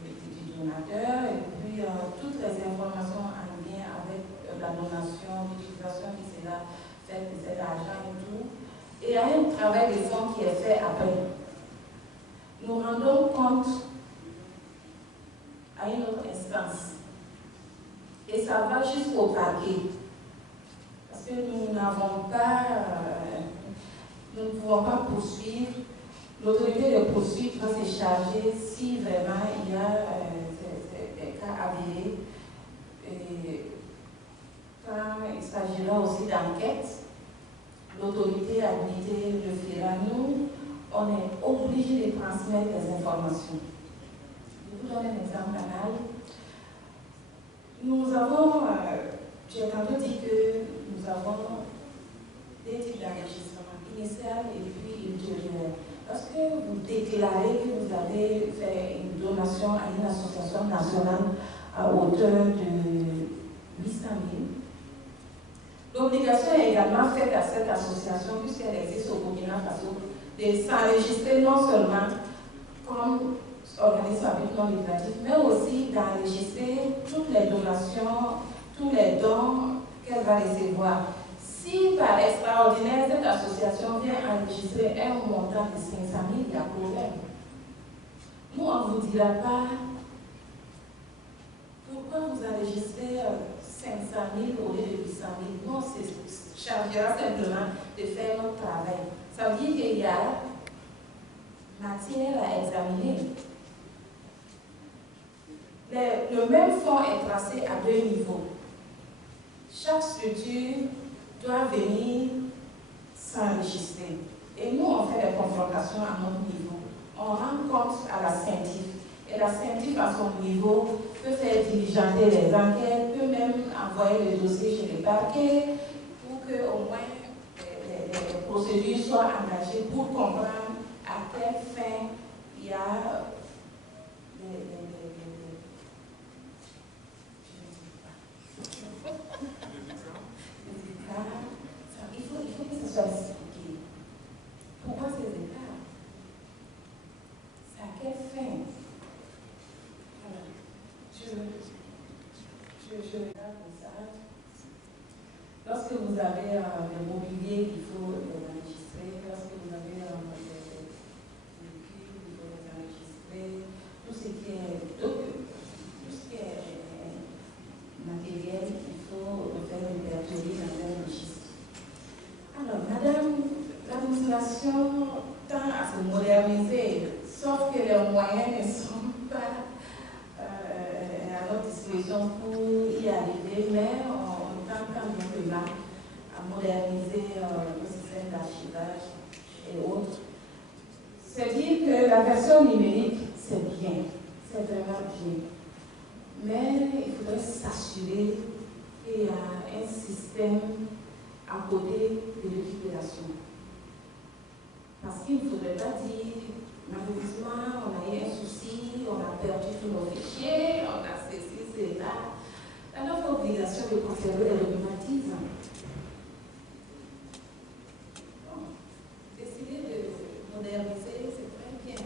du donateur et puis toutes les informations en lien avec la donation, l'utilisation qui sera faite de cet argent et tout. Et il y a un travail de fond qui est fait après. Nous rendons compte à une autre instance. Et ça va jusqu'au parquet. Parce que nous n'avons pas, nous ne pouvons pas poursuivre. L'autorité de poursuite va se charger si vraiment il y a des cas avérés. Et quand il s'agira aussi d'enquête, l'autorité habilitée le fera. Nous, on est obligé de transmettre des informations. Je vous donne un exemple banal. Nous avons, j'ai tantôt dit que nous avons des types d'enregistrement initial et puis ultérieur. Lorsque vous déclarez que vous avez fait une donation à une association nationale à hauteur de 800 000, l'obligation est également faite à cette association, puisqu'elle existe au Burkina Faso, de s'enregistrer non seulement comme organisme à but non lucratif, mais aussi d'enregistrer toutes les donations, tous les dons qu'elle va recevoir. Si par extraordinaire, cette association vient enregistrer un montant de 500 000, il y a problème. Nous, on ne vous dira pas pourquoi vous enregistrez 500 000 au lieu de 800 000. Non, c'est chargera simplement de faire notre travail. Ça veut dire qu'il y a matière à examiner. Le même fonds est tracé à deux niveaux. Chaque structure doit venir s'enregistrer. Et nous, on fait des confrontations à notre niveau. On rend compte à la CENTIF. Et la CENTIF, à son niveau, peut faire diligenter les enquêtes, peut même envoyer le dossier chez les parquets pour que au moins les procédures soient engagées pour comprendre à quelle fin il y a il faut que ce soit expliqué. Pourquoi ces écarts? C'est à quelle fin? Je regarde pour ça. Lorsque vous avez le mobilier, il faut l'enregistrer. Lorsque vous avez les véhicules, il faut les enregistrer. Tout ce qui est matériel, il faut faire une répertorier dans un registre. Alors, madame, l'administration tend à se moderniser, sauf que les moyens ne sont pas à notre disposition pour y arriver, mais on tend quand même que là à moderniser le système d'archivage et autres. C'est dire que la version numérique, c'est bien, c'est vraiment bien. Mais il faudrait s'assurer qu'il y a un système à côté de récupération. Parce qu'il ne faudrait pas dire, malheureusement, on a eu un souci, on a perdu tous nos fichiers, on a ceci, cela. C'est notre obligation de conserver les dogmatismes. Décider de moderniser, c'est très bien.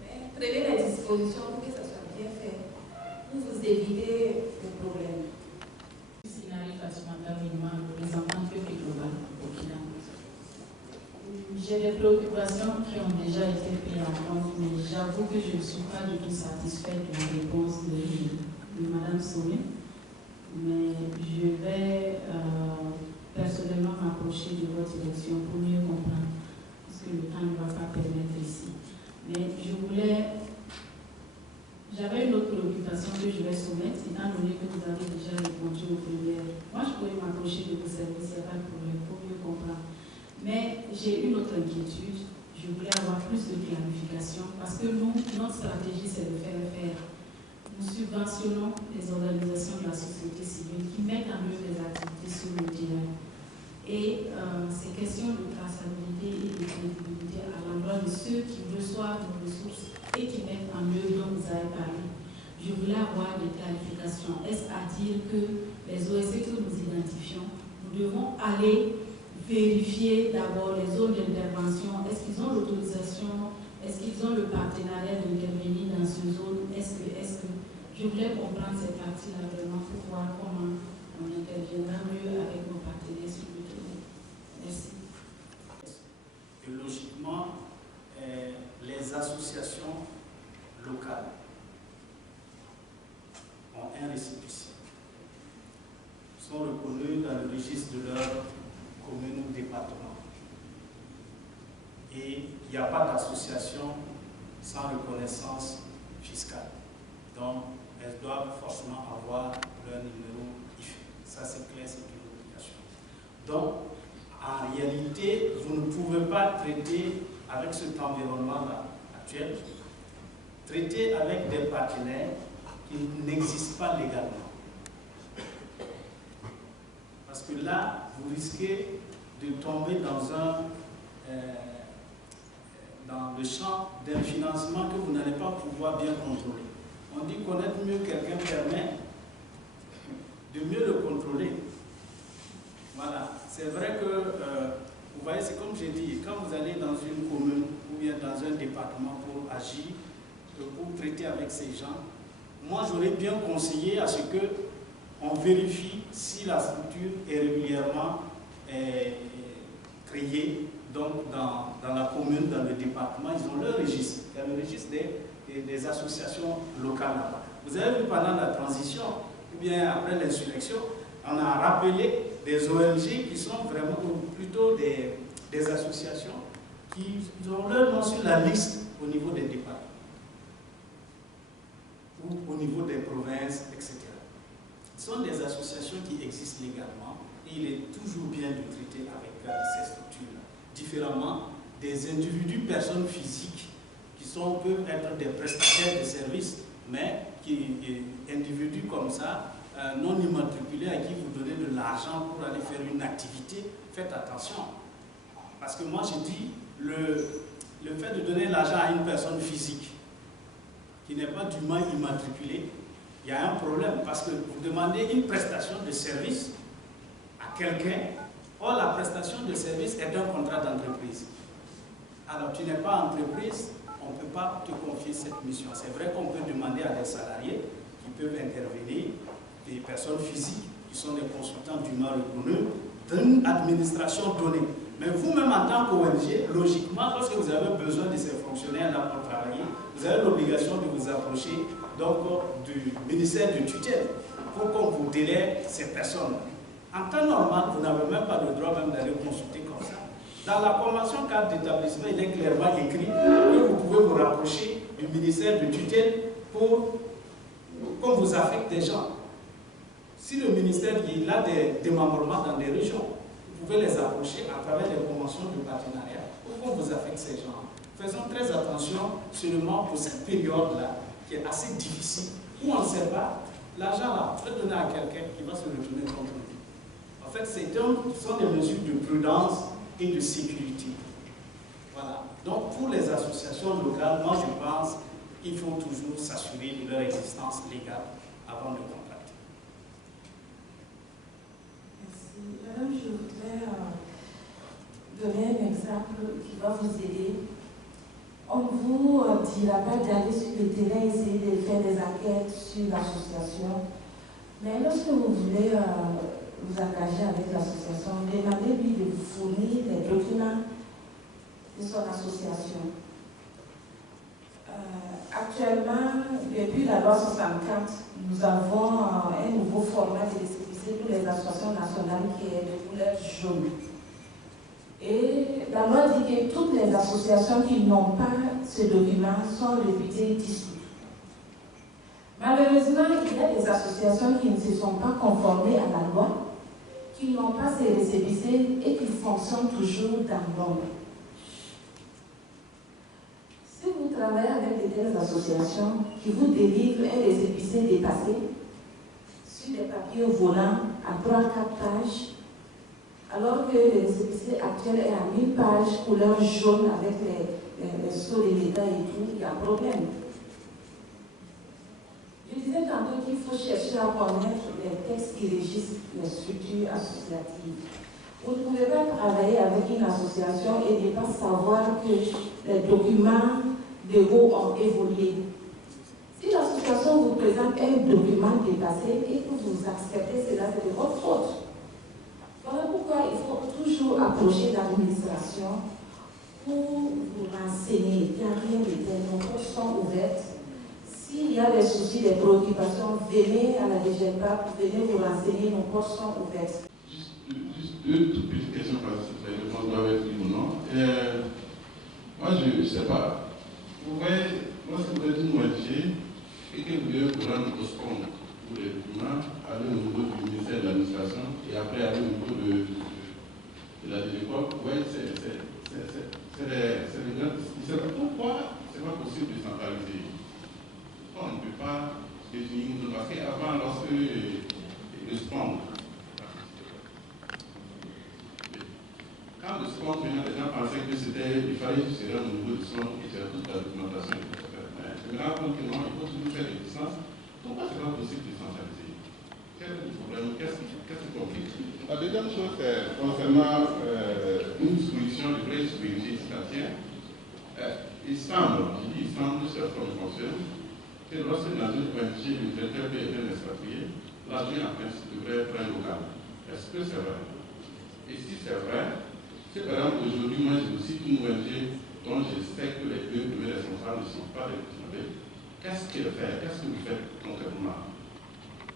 Mais prenez les dispositions pour que ça soit bien fait. Pour vous éviter les problèmes. J'ai des préoccupations qui ont déjà été prises en compte, mais j'avoue que je ne suis pas du tout satisfaite de la réponse de Mme Sommet. Mais je vais personnellement m'approcher de votre direction pour mieux comprendre, parce que le temps ne va pas permettre ici. Mais j'avais une autre préoccupation que je vais soumettre, étant donné que vous avez déjà répondu aux premières. Moi, je pourrais m'approcher de vos services, il n'y a pas de problème, pour mieux comprendre. Mais j'ai une autre inquiétude. Je voulais avoir plus de clarification parce que nous, notre stratégie, c'est de faire faire. Nous subventionnons les organisations de la société civile qui mettent en œuvre des activités sur le terrain. Et ces questions de traçabilité et de crédibilité à l'endroit de ceux qui reçoivent nos ressources et qui mettent en œuvre dont vous avez parlé. Je voulais avoir des clarifications. Est-ce à dire que les OSC que nous identifions, nous devons aller vérifier d'abord les zones d'intervention? Est-ce qu'ils ont l'autorisation? Est-ce qu'ils ont le partenariat d'intervenir dans ces zones? Est-ce que je voulais comprendre cette partie-là vraiment pour voir comment on interviendra mieux avec nos partenaires sur le terrain. Merci. Et logiquement, les associations locales ont un récépissé, sont reconnues dans le registre de leur commune ou département. Et il n'y a pas d'association sans reconnaissance fiscale. Donc, elles doivent forcément avoir leur numéro IFE. Ça, c'est clair, c'est une obligation. Donc, en réalité, vous ne pouvez pas traiter avec cet environnement-là actuel, traiter avec des partenaires qui n'existent pas légalement. Parce que là, vous risquez de tomber dans le champ d'un financement que vous n'allez pas pouvoir bien contrôler. On dit connaître mieux quelqu'un permet de mieux le contrôler. Voilà. C'est vrai que, vous voyez, c'est comme j'ai dit, quand vous allez dans une commune ou bien dans un département pour agir, pour traiter avec ces gens, moi j'aurais bien conseillé à ce qu'on vérifie si la structure est régulièrement créée, donc dans la commune, dans le département, ils ont leur registre. Il y a le registre des associations locales là-bas. Vous avez vu pendant la transition, ou bien après l'insurrection, on a rappelé des ONG qui sont vraiment plutôt des associations qui ont leur nom sur la liste au niveau des départements ou au niveau des provinces, etc. Ce sont des associations qui existent légalement et il est toujours bien de traiter avec ces structures-là, différemment des individus, personnes physiques qui peuvent être des prestataires de services, mais individus comme ça, non immatriculés à qui vous donnez de l'argent pour aller faire une activité, faites attention. Parce que moi je dis, le fait de donner l'argent à une personne physique qui n'est pas dûment immatriculée, il y a un problème parce que vous demandez une prestation de service à quelqu'un, or la prestation de service est un contrat d'entreprise. Alors tu n'es pas entreprise, on ne peut pas te confier cette mission. C'est vrai qu'on peut demander à des salariés qui peuvent intervenir, des personnes physiques qui sont des consultants dûment reconnus d'une administration donnée. Mais vous-même en tant qu'ONG, logiquement, lorsque vous avez besoin de ces fonctionnaires-là pour travailler, vous avez l'obligation de vous approcher donc, du ministère de tutelle pour qu'on vous délègue ces personnes. En temps normal, vous n'avez même pas le droit même d'aller consulter comme ça. Dans la convention cadre d'établissement, il est clairement écrit que vous pouvez vous rapprocher du ministère de tutelle pour qu'on vous affecte des gens. Si le ministère il a des démembrements dans des régions, vous pouvez les approcher à travers les conventions de partenariat pour qu'on vous affecte ces gens. Faisons très attention seulement pour cette période-là qui est assez difficile, où on ne sait pas, l'argent là, on peut donner à quelqu'un qui va se retourner contre lui. En fait, ce sont des mesures de prudence et de sécurité. Voilà. Donc, pour les associations locales, moi je pense qu'il faut toujours s'assurer de leur existence légale avant de contacter. Merci. Madame, je voudrais donner un exemple qui va vous aider. On ne vous dira pas d'aller sur le terrain et essayer de faire des enquêtes sur l'association. Mais lorsque vous voulez vous engager avec l'association, demandez-lui de vous fournir les documents de son association. Actuellement, depuis la loi 64, nous avons un nouveau format de récépissé pour les associations nationales qui est de couleur jaune. Et la loi dit que toutes les associations qui n'ont pas ce document sont réputées dissoutes. Malheureusement, il y a des associations qui ne se sont pas conformées à la loi, qui n'ont pas ces récépissés et qui fonctionnent toujours dans l'ombre. Si vous travaillez avec de telles associations qui vous délivrent un récépissé dépassé sur des papiers volants à 3-4 pages, alors que le récépissé actuel est à 1000 pages, couleur jaune avec les sceaux de l'État et tout, il y a un problème. Je disais tantôt qu'il faut chercher à connaître les textes qui régissent les structures associatives. Vous ne pouvez pas travailler avec une association et ne pas savoir que les documents de vous ont évolué. Si l'association vous présente un document dépassé et que vous acceptez cela, c'est de votre faute. Voilà pourquoi il faut toujours approcher l'administration pour vous renseigner. Il n'y a rien de tel, nos portes sont ouvertes. S'il y a des soucis, des préoccupations, venez à la DGPAP, venez vous renseigner, nos portes sont ouvertes. Juste deux toutes petites questions parce que les réponses doivent être oui ou non. Moi, je ne sais pas. Vous voyez, lorsque vous êtes une ONG et que vous devez vous rendre au SCOM pour les documents, aller au niveau du ministère de l'administration et après aller au niveau de la DGPAP, vous voyez, c'est des grandes. Pourquoi ce n'est pas possible de centraliser? On ne peut pas définir une parce qu'avant, lorsque le SCOM, quand le SCOM venait, les gens pensaient que il fallait juste se rendre au niveau du SCOM et faire toute la documentation. Je me rends compte que non, il faut toujours faire des distances. Pourquoi ce n'est pas possible de centraliser? Quel est le problème? Qu'est-ce qui complique? La deuxième chose, c'est concernant une disposition de vrai vérifier si ça tient. Il semble, je dis il semble, c'est comme fonctionne, que lorsque dans une ONG, le directeur est bien expatrié, l'argent en principe devrait être un local. Est-ce que c'est vrai? Et si c'est vrai, si par exemple aujourd'hui, moi j'ai aussi une ONG dont je sais que les deux premiers responsables ne sont pas des Burkinabés, qu'est-ce qu'il fait? Qu'est-ce que vous faites concrètement?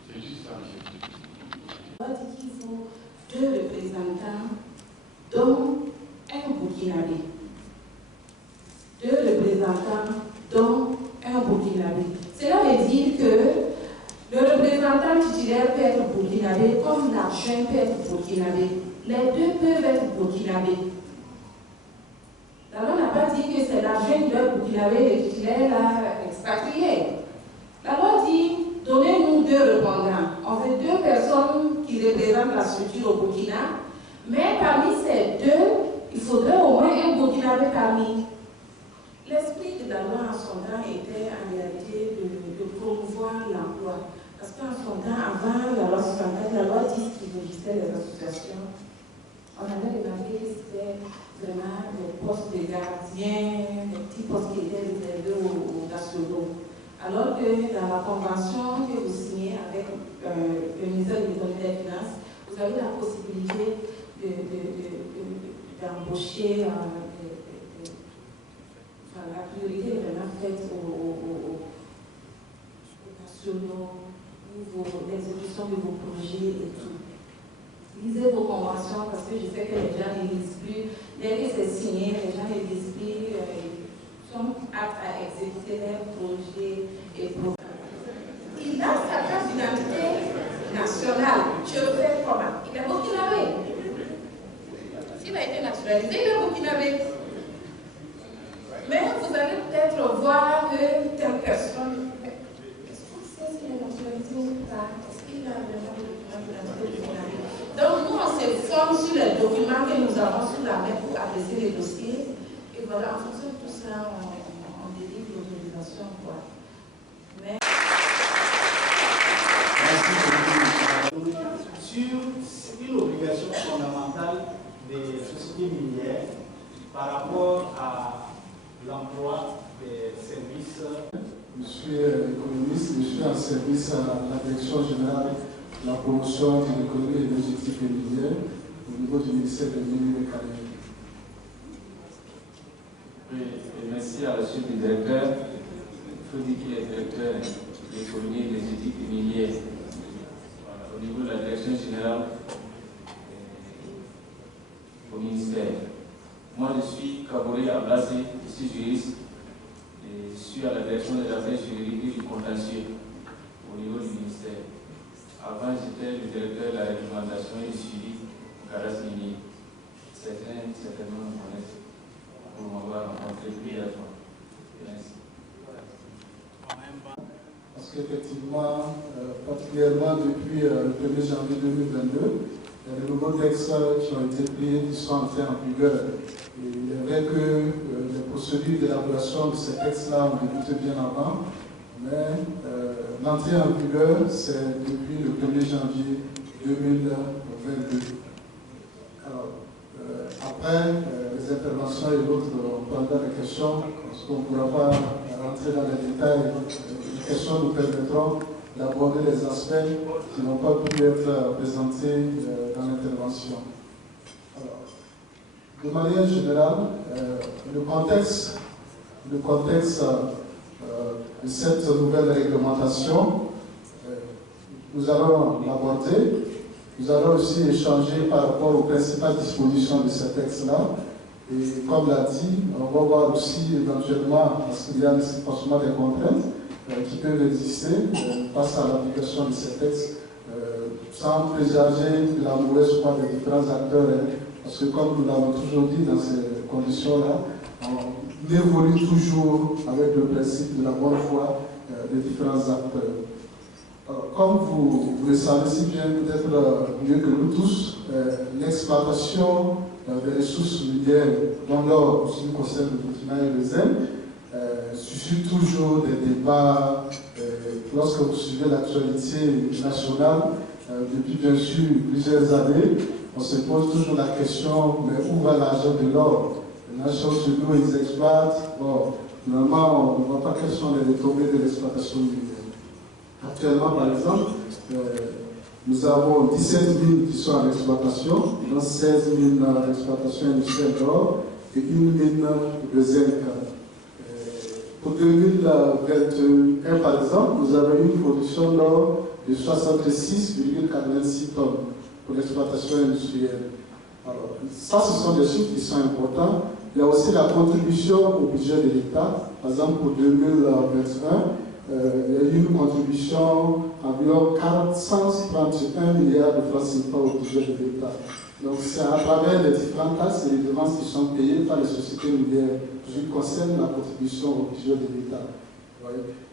C'est juste ça, monsieur. On dit qu'il faut 2 représentants, dont un Burkinabé. 2 représentants, dont un Burkinabé. Cela veut dire que le représentant titulaire peut être burkinabé comme l'adjoint peut être burkinabé. Les deux peuvent être burkinabés. La loi n'a pas dit que c'est l'adjoint qui doit être burkinabé, le titulaire l'a expatrié. La loi dit, donnez-nous 2 répondants. On veut 2 personnes qui représentent la structure au Burkina, mais parmi ces 2, il faudrait au moins un burkinabé parmi. L'esprit de la loi en son temps était en réalité de promouvoir l'emploi. Parce qu'en son temps, avant la loi 64, la loi 10 qui régissait les associations, on avait remarqué que c'était vraiment des postes de gardiens, des petits postes qui étaient réservés aux nationaux. Alors que dans la convention que vous signez avec le ministère de l'Économie et des Finances, vous avez la possibilité d'embaucher. La priorité est vraiment faite aux nationaux, l'exécution de vos projets et tout. Lisez vos conventions parce que je sais que les gens ne lisent plus. Dès que c'est signé, les gens ne lisent plus. Ils sont aptes à exécuter leurs projets et programmes. Il a sa carte d'identité nationale. Je le fais comment? Il est burkinabé. S'il a été naturalisé, il est burkinabé. Mais vous allez peut-être voir que telle personne, est-ce qu'on sait s'il est nationalisé ou pas? Est-ce qu'il a vraiment le document de l'identité? Donc nous, on se forme sur les documents que nous avons sous la main pour adresser les dossiers. Et voilà, en fonction de tout ça, on délivre l'autorisation. Mais... Sur une obligation fondamentale des sociétés minières par rapport à l'emploi des services. Je suis économiste, je suis en service à la Direction générale de la promotion de l'économie énergétique et minière au niveau du ministère des Mines et des Carrières. Oui, et merci à la suite du directeur. Il faut dire qu'il est directeur de l'économie énergétique et minière au niveau de la Direction générale au ministère. Moi, je suis Kabouri Ablasi, je suis juriste et je suis à la direction des affaires juridiques et du contentieux. au niveau du ministère. Avant, j'étais le directeur de la réglementation et du suivi au cadastre minier. Certains, certainement, me connaissent pour m'avoir rencontré plusieurs fois. Merci. Parce qu'effectivement, particulièrement depuis le 1er janvier 2022, il y a de nouveaux textes qui ont été pris, qui sont entrés en vigueur. Et il est vrai que les procédures d'élaboration de ces textes-là ont débuté bien avant, mais l'entrée en vigueur, c'est depuis le 1er janvier 2022. Alors, après les interventions et l'autre, on prendra des questions, parce qu'on ne pourra pas rentrer dans les détails. Les questions nous permettront d'aborder les aspects qui n'ont pas pu être présentés dans l'intervention. De manière générale, le contexte de cette nouvelle réglementation, nous allons l'aborder. Nous allons aussi échanger par rapport aux principales dispositions de ces textes-là. Et comme l'a dit, on va voir aussi éventuellement, parce qu'il y a forcément des contraintes qui peuvent exister face à l'application de ces textes, sans présager de la mauvaise foi des différents acteurs. Parce que comme nous l'avons toujours dit dans ces conditions-là, on évolue toujours avec le principe de la bonne foi des différents acteurs. Alors, comme vous le savez si bien, peut-être mieux que nous tous, l'exploitation des ressources minières, dont l'or aussi concerne le Burkina et le Zen, suscite toujours des débats. Lorsque vous suivez l'actualité nationale, depuis bien sûr plusieurs années, on se pose toujours la question, mais où va l'argent de l'or? Les nations Unies, ils exploitent. Bon, finalement, on ne voit pas quelles sont les retombées de l'exploitation minière. Actuellement, par exemple, nous avons 17 mines qui sont en exploitation, dont 16 mines en exploitation industrielle d'or et une mine de zinc. Pour 2021, par exemple, nous avons eu une production d'or de 66,86 tonnes pour l'exploitation industrielle. Alors, ça, ce sont des chiffres qui sont importants. Il y a aussi la contribution au budget de l'État. Par exemple, pour 2021, il y a eu une contribution environ 431 milliards de francs CFA au budget de l'État. Donc, c'est à travers les différentes taxes et les demandes qui sont payées par les sociétés minières qui concernent la contribution au budget de l'État.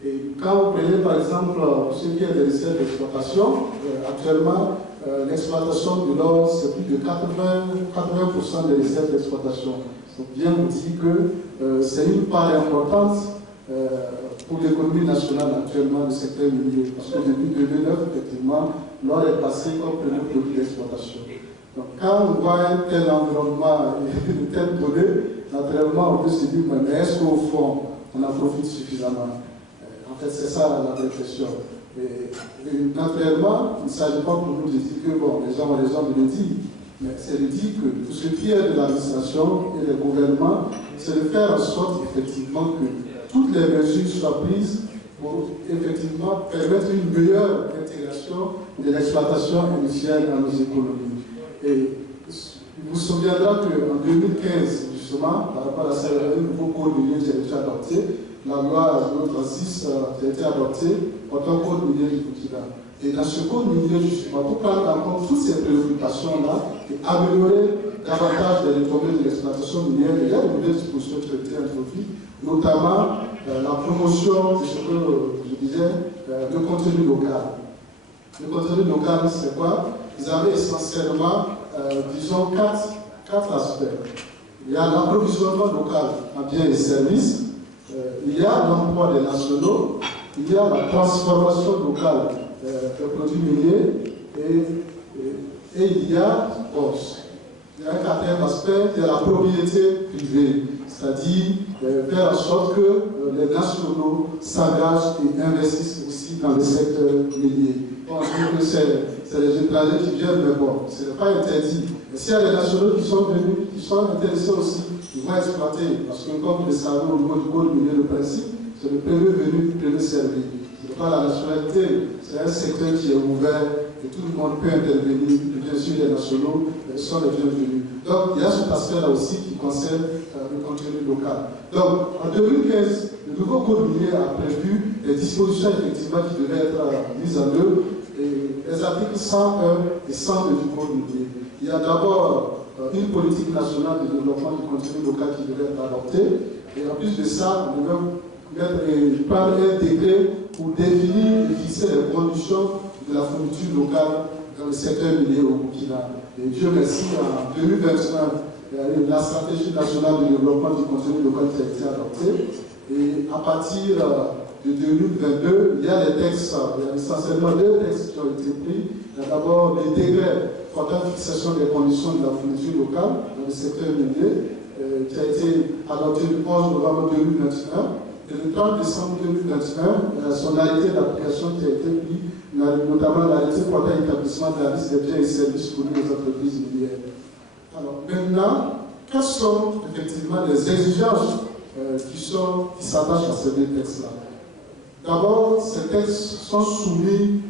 Et quand vous prenez par exemple ce qui est des recettes d'exploitation, actuellement l'exploitation de l'or c'est plus de 80% des recettes d'exploitation. Donc bien vous dit que c'est une part importante pour l'économie nationale actuellement du secteur minier. Parce que depuis 2009, effectivement, l'or est passé comme premier produit d'exploitation. Donc quand on voit un tel environnement et de telles données, naturellement on peut se dire, mais est-ce qu'au fond, on en profite suffisamment? En fait, c'est ça la réflexion. Et naturellement, il ne s'agit pas pour nous de dire que bon, les gens ont raison de le dire, mais c'est de dire que tout ce qui est de l'administration et des gouvernements, c'est de faire en sorte effectivement que toutes les mesures soient prises pour effectivement permettre une meilleure intégration de l'exploitation industrielle dans nos économies. Et il vous souviendra qu'en 2015, justement, par rapport à ça, il y avait un nouveau code minier qui a été adopté. La loi 36 qui a été adoptée portant code minier du Burkina. Et dans ce code minier, justement, pour prendre en compte toutes ces préoccupations-là et améliorer davantage les retombées de l'exploitation minière, il y a de nouvelles dispositions qui ont été introduites, notamment la promotion de ce que je disais, le contenu local. Le contenu local, c'est quoi? Vous avez essentiellement, disons, quatre aspects. Il y a l'approvisionnement local en biens et services, il y a l'emploi des nationaux, il y a la transformation locale des produits miniers et il y a un quatrième aspect, il y a la propriété privée, c'est-à-dire faire en sorte que les nationaux s'engagent et investissent aussi dans le secteur minier. On dit que c'est les étrangers qui viennent, mais bon, ce n'est pas interdit. Et s'il y a des nationaux qui sont venus, qui sont intéressés aussi, ils vont exploiter, parce que comme vous le savez, au niveau du code minier, le principe, c'est le premier venu, le premier servi. Ce n'est pas la nationalité, c'est un secteur qui est ouvert et tout le monde peut intervenir. Bien sûr, les nationaux sont les bienvenus. Donc, il y a cet aspect-là aussi qui concerne le contenu contenu local. Donc, en 2015, le nouveau code minier a prévu des dispositions effectivement qui devaient être mises en œuvre, et les articles 101 et 102 du code minier. Il y a d'abord une politique nationale de développement du contenu local qui devait être adoptée, et en plus de ça, on devait prendre un décret pour définir et fixer les conditions de la fourniture locale dans le secteur minier au Burkina. Et Dieu merci, en 2021, il y a eu la stratégie nationale de développement du contenu local qui a été adoptée. Et à partir de 2022, il y a des textes, il y a essentiellement deux textes qui ont été pris. Il y a d'abord les décrets portant fixation des conditions de la fourniture locale dans le secteur minier, qui a été adopté le 11 novembre 2021. Et le 30 décembre 2021, son arrêté d'application qui a été pris, notamment l'arrêté portant établissement de la liste des biens et services fournis aux entreprises minières. Alors maintenant, quelles sont effectivement les exigences qui s'attachent à ces deux textes-là? D'abord, ces textes sont soumis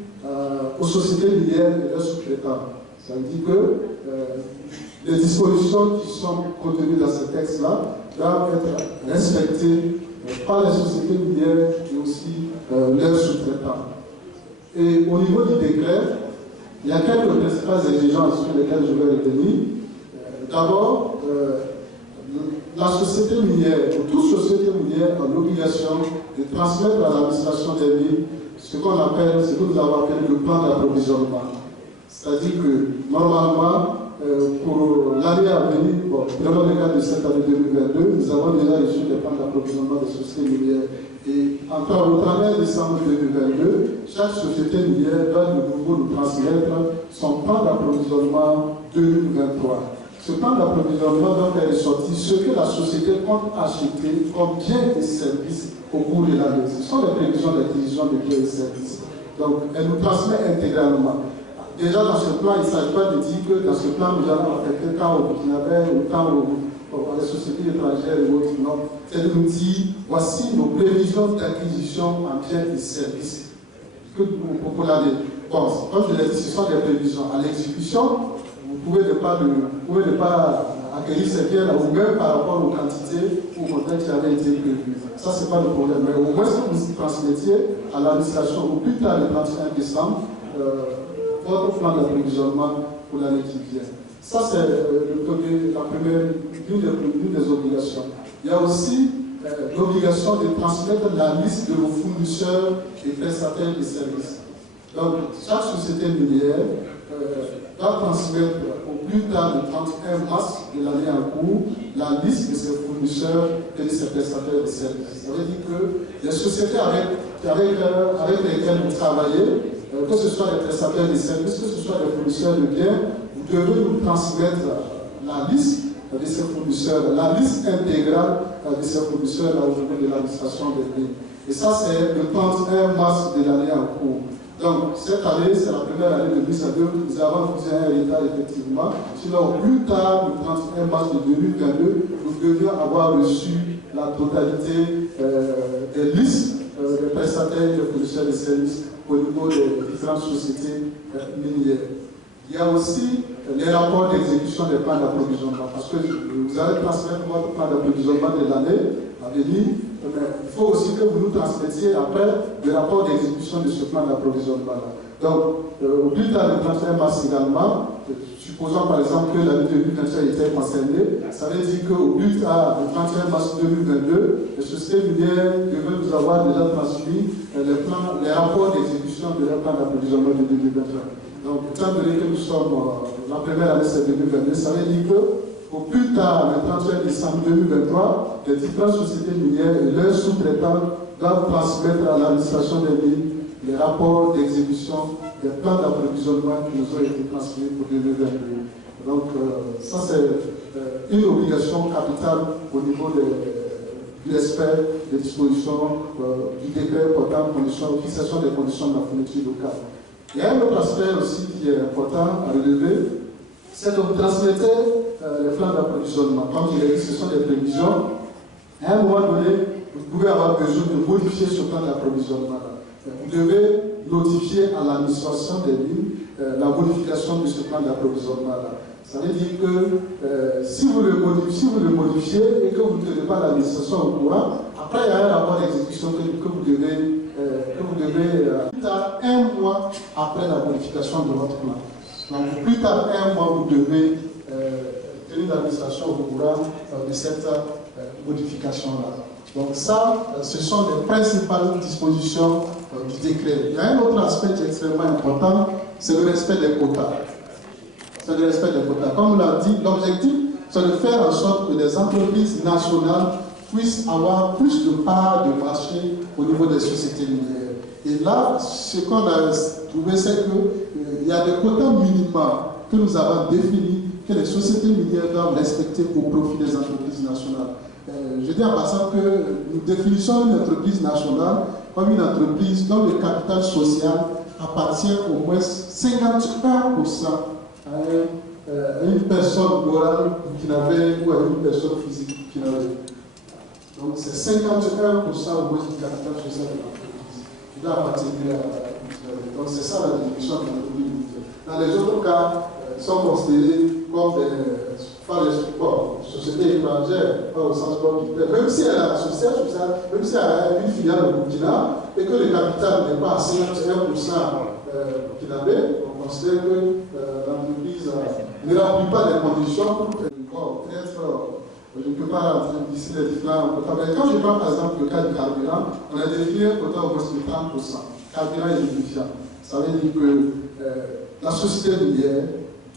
aux sociétés minières et leurs sous-traitants. Ça veut dire que les dispositions qui sont contenues dans ces textes-là doivent être respectées par les sociétés minières et aussi leurs sous-traitants. Et au niveau du décret, il y a quelques principales exigences sur lesquelles je vais revenir. D'abord, la société minière, ou toute société minière, a l'obligation de transmettre à l'administration des mines ce qu'on appelle, ce que nous avons appelé le plan d'approvisionnement. C'est-à-dire que normalement, pour l'année à venir, bon, dans le cadre de cette année 2022, nous avons déjà reçu les plans d'approvisionnement des sociétés minières. Et encore au 31 décembre 2022, chaque société minière doit de nouveau nous transmettre son plan d'approvisionnement 2023. Ce plan d'approvisionnement doit faire ressortir ce que la société compte acheter comme biens et services au cours de l'année. Ce sont les prévisions d'acquisition de biens et services. Donc, elle nous transmet intégralement. Déjà, dans ce plan, il ne s'agit pas de dire que dans ce plan, nous allons affecter tant au Burkinabé ou tant aux sociétés étrangères et autres. Non. C'est de nous dire, voici nos prévisions d'acquisition en biens et services pour l'année. Bon, comme je l'ai dit, ce sont des prévisions. À l'exécution, vous pouvez ne pas acquérir ces biens-là, ou même par rapport aux quantités ou aux montants qui avaient été prévus. Ça, ce n'est pas le problème. Mais au moins, si vous transmettiez à l'administration au plus tard le 31 décembre, votre plan d'approvisionnement pour l'année qui vient. Ça, c'est la première, l'une des obligations. Il y a aussi l'obligation de transmettre la liste de vos fournisseurs et prestataires de services. Donc, chaque société minière doit transmettre au plus tard le 31 mars de l'année en cours la liste de ses fournisseurs et de ses prestataires de services. Ça veut dire que les sociétés avec lesquelles vous travaillez, que ce soit des prestataires de services, que ce soit des fournisseurs de biens, vous devez nous transmettre la liste de ces fournisseurs, la liste intégrale de ces fournisseurs au niveau de l'administration des biens. Et ça, c'est le 31 mars de l'année en cours. Donc, cette année, c'est la première année de 2022, nous avons fait un retard effectivement. Sinon, plus tard, le 31 mars de 2022, nous devions avoir reçu la totalité des listes des prestataires et des fournisseurs de services au niveau des différentes sociétés minières. Il y a aussi les rapports d'exécution des plans d'approvisionnement, parce que vous allez transmettre votre plan d'approvisionnement de l'année à venir, mais il faut aussi que vous nous transmettiez après le rapport d'exécution de ce plan d'approvisionnement-là. Donc, au plus tard le 31 mars également, supposons par exemple que l'année 2021 était concernée, ça veut dire qu'au plus tard le 31 mars 2022, les sociétés minières devaient nous avoir déjà transmis les rapports d'exécution de leur plan d'approvisionnement de 2021. Donc, étant donné que nous sommes, la première année c'est 2022, ça veut dire qu'au plus tard, le 31 décembre 2023, les différentes sociétés minières et leurs sous-traitants doivent transmettre à l'administration des mines les rapports d'exécution des plans d'approvisionnement qui nous ont été transmis pour 2022. Donc, ça c'est une obligation capitale au niveau du respect des dispositions du décret portant fixation des conditions de la fourniture locale. Il y a un autre aspect aussi qui est important à relever, c'est que vous transmettez les plans d'approvisionnement. Comme je l'ai dit, ce sont des prévisions. À un moment donné, vous pouvez avoir besoin de modifier ce plan d'approvisionnement. Vous devez notifier à l'administration des mines la modification de ce plan d'approvisionnement-là. Ça veut dire que si vous le modifiez et que vous ne tenez pas l'administration au courant, après il y a un rapport d'exécution que vous devez plus tard 1 mois après la modification de votre plan. Donc plus tard 1 mois, vous devez tenir l'administration au courant de cette modification-là. Donc ça, ce sont les principales dispositions du décret. Il y a un autre aspect qui est extrêmement important, c'est le respect des quotas. C'est le respect des quotas. Comme on l'a dit, l'objectif, c'est de faire en sorte que les entreprises nationales puissent avoir plus de parts de marché au niveau des sociétés minières. Et là, ce qu'on a trouvé, c'est qu'il y a des quotas minimums que nous avons définis, que les sociétés minières doivent respecter au profit des entreprises nationales. Je dis en passant que nous définissons une entreprise nationale comme une entreprise dont le capital social appartient au moins 51% à une personne morale ou à une personne physique qui n'avait. Donc c'est 51% au moins du capital social de l'entreprise qui doit appartenir à. Donc c'est ça la définition de l'entreprise. Dans les autres cas, ils sont considérés comme des sociétés étrangères, pas au sens propre du terme. Même si elle a associé à ça, même si elle a une filiale au Burkina et que le capital n'est pas à 51% burkinabé, on considère que l'entreprise ne remplit pas les conditions pour être. Je ne peux pas rentrer ici les différents quotas. Mais quand je prends par exemple le cas du carburant, on a défini un quota au moins de 30%. Carburant et lubrifiant. Ça veut dire que la société minière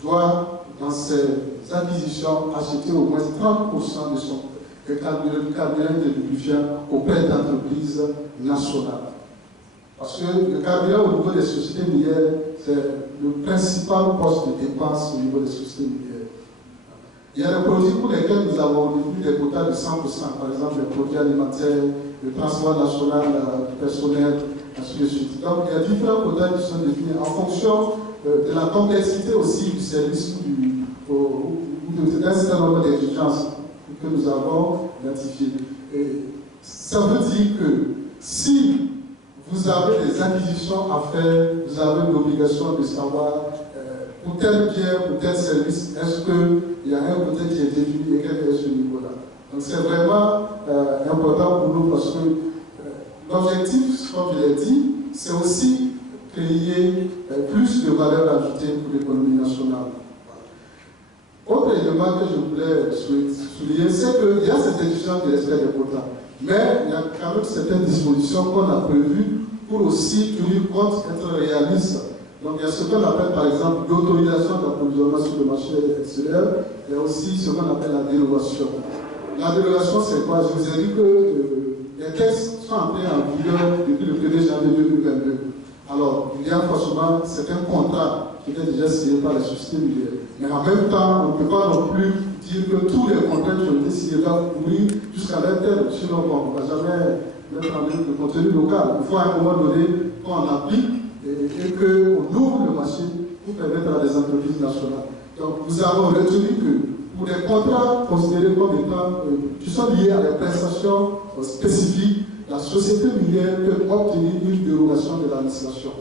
doit, dans ses acquisitions, acheter au moins 30% de son carburant et lubrifiant auprès d'entreprises nationales. Parce que le carburant au niveau des sociétés minières, c'est le principal poste de dépense au niveau des sociétés minières. Il y a des produits pour lesquels nous avons défini des quotas de 100%, par exemple les produits alimentaires, le transport national du personnel, ainsi de suite. Donc il y a différents quotas qui sont définis en fonction de la complexité aussi du service ou d'un certain nombre d'exigences que nous avons identifiées. Et ça veut dire que si vous avez des acquisitions à faire, vous avez l'obligation de savoir pour tel bien, pour tel service, est-ce qu'il y a un côté qui est défini et quel est ce niveau-là. Donc c'est vraiment important pour nous parce que l'objectif, comme je l'ai dit, c'est aussi créer plus de valeur ajoutée pour l'économie nationale. Autre élément que je voulais souligner, c'est qu'il y a cette exigence de respect des quotas, mais il y a quand même certaines dispositions qu'on a prévues pour aussi tenir compte, être réaliste. Donc il y a ce qu'on appelle par exemple l'autorisation d'approvisionnement sur le marché extérieur, il y a aussi ce qu'on appelle la dérogation. La dérogation, c'est quoi? Je vous ai dit que les textes sont entrés en vigueur depuis le 1er janvier 2022. Alors, il y a forcément certains contrats qui étaient déjà signés par les sociétés minières. Mais en même temps, on ne peut pas non plus dire que tous les contrats qui ont été signés doivent courir jusqu'à l'interne. Sinon, on ne va jamais mettre en œuvre le contenu local. Il faut à un moment donné qu'on applique et qu'on ouvre le marché pour permettre à des entreprises nationales. Donc, nous avons retenu que pour les contrats considérés comme étant qui sont liés à des prestations spécifiques, la société minière peut obtenir une dérogation de l'administration.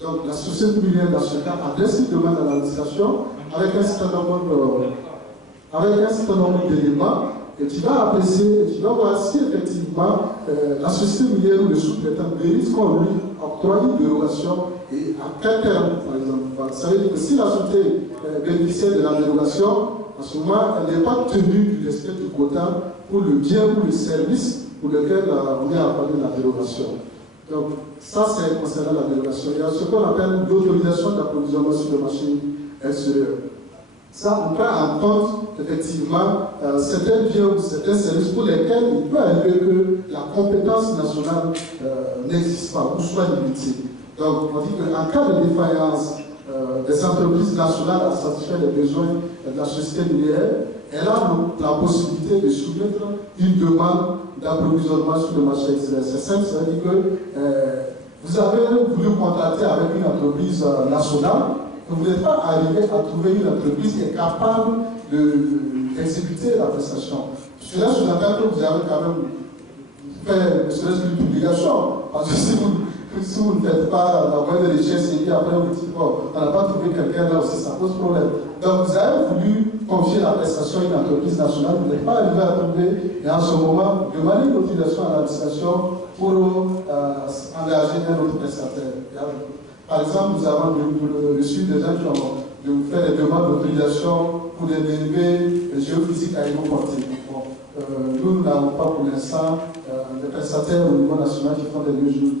Donc, la société minière, dans ce cas, adresse une demande à l'administration avec un certain nombre d'éléments et qui va apprécier et qui va voir si effectivement la société minière ou le sous-traitant mérite qu'on lui octroie une dérogation et à quel terme, par exemple. Ça veut dire que si la société bénéficiaire de la dérogation, à ce moment, elle n'est pas tenue du respect du quota pour le bien ou le service pour lequel on est accordé la dérogation. Donc, ça, c'est concernant la dérogation. Il y a ce qu'on appelle l'autorisation d'approvisionnement sur le marché extérieur. Ça, on prend en compte, effectivement, certains biens ou certains services pour lesquels il peut arriver que la compétence nationale n'existe pas ou soit limitée. Donc, on dit qu'en cas de défaillance des entreprises nationales à satisfaire les besoins de la société minière, elle a la possibilité de soumettre une demande d'approvisionnement sur le marché extérieur. C'est simple, ça veut dire que vous avez voulu contracter avec une entreprise nationale, que vous n'êtes pas arrivé à trouver une entreprise qui est capable d'exécuter la prestation. Cela sous-entend que vous avez quand même fait une publication, parce que si vous si vous ne faites pas la moindre richesse et puis après vous dites, bon, on n'a pas trouvé quelqu'un là aussi, ça pose problème. Donc vous avez voulu confier la prestation à une entreprise nationale, vous n'êtes pas arrivé à trouver, et en ce moment, demandez une autorisation à l'administration pour engager un autre prestataire. Par exemple, nous avons reçu des gens qui ont fait des demandes d'autorisation pour des dérivés géophysiques aéroportés. Nous n'avons pas pour l'instant des prestataires au niveau national qui font des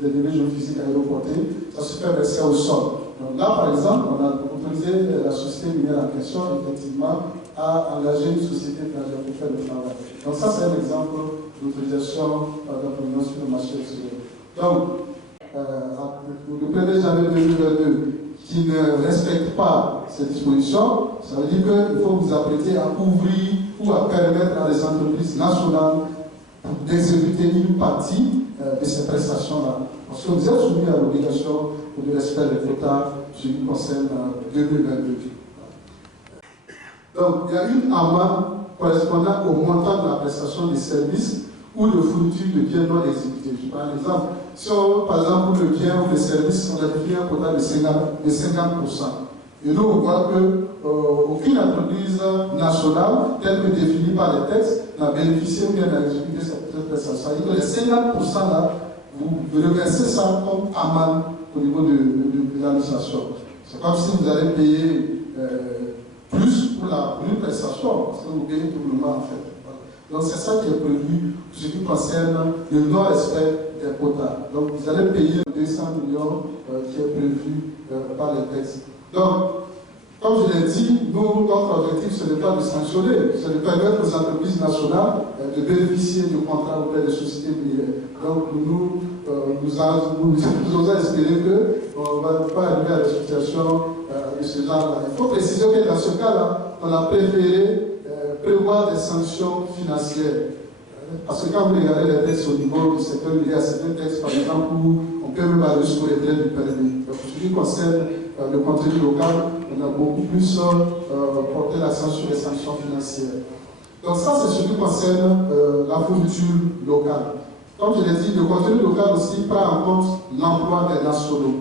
dérivés géophysiques aéroportés. Ça se fait verser au sol. Donc là, par exemple, on a autorisé la société minière en question, effectivement, à engager une société étrangère pour faire le travail. Donc ça, c'est un exemple d'autorisation d'approvisionnement sur le marché extérieur. Donc, le 1er janvier 2022, qui ne respecte pas ces dispositions, ça veut dire qu'il faut vous apprêter à ouvrir ou à permettre à des entreprises nationales d'exécuter une partie de ces prestations-là. Parce que vous êtes soumis à l'obligation de respect des quotas ce qui concerne 2022. Donc, il y a une amende correspondant au montant de la prestation des services ou de fourniture de biens non exécutés. Je prends un exemple. Si on, par exemple, pour le bien ou le service, on a défini un quota de 50%. Et nous, on voit qu'aucune entreprise nationale, telle que définie par les textes, n'a bénéficié ou bien n'a exécuté cette prestation. C'est-à-dire que les 50% là, vous reversez ça comme amende au niveau de l'administration. C'est comme si vous allez payer plus pour une prestation, parce que vous payez doublement en fait. Voilà. Donc c'est ça qui est prévu pour ce qui concerne le non-respect des quotas. Donc vous allez payer 200 millions qui est prévu par les textes. Donc, comme je l'ai dit, nous, notre objectif, ce n'est pas de sanctionner, c'est de permettre aux entreprises nationales de bénéficier de contrats auprès des sociétés minières. Donc, nous osons espérer qu'on ne va pas arriver à la situation de ce genre-là. Il faut préciser que dans ce cas-là, on a préféré prévoir des sanctions financières. Parce que quand vous regardez les textes au niveau du secteur minier, il y a certains textes, par exemple, où on peut même aller jusqu'au retrait du permis. Donc, pour ce qui concerne le contenu local, on a beaucoup plus porté l'accent sur les sanctions financières. Donc ça, c'est ce qui concerne la fourniture locale. Comme je l'ai dit, le contenu local aussi prend en compte l'emploi des nationaux.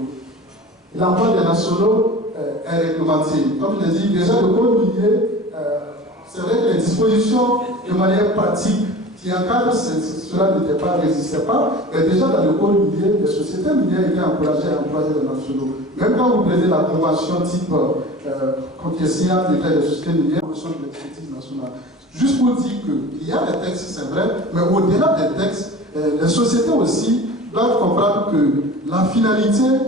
L'emploi des nationaux est réglementé. Comme je l'ai dit, déjà le code minier, c'est vrai que les dispositions de manière pratique qui encadrent cela n'existait pas, mais déjà dans le code minier, les sociétés minières étaient encouragées à employer les nationaux. Même quand vous prenez la convention type qui est signée entre les sociétés minières, convention de l'expertise nationale. Juste pour dire qu'il y a des textes, c'est vrai, mais au-delà des textes, les sociétés aussi doivent comprendre que la finalité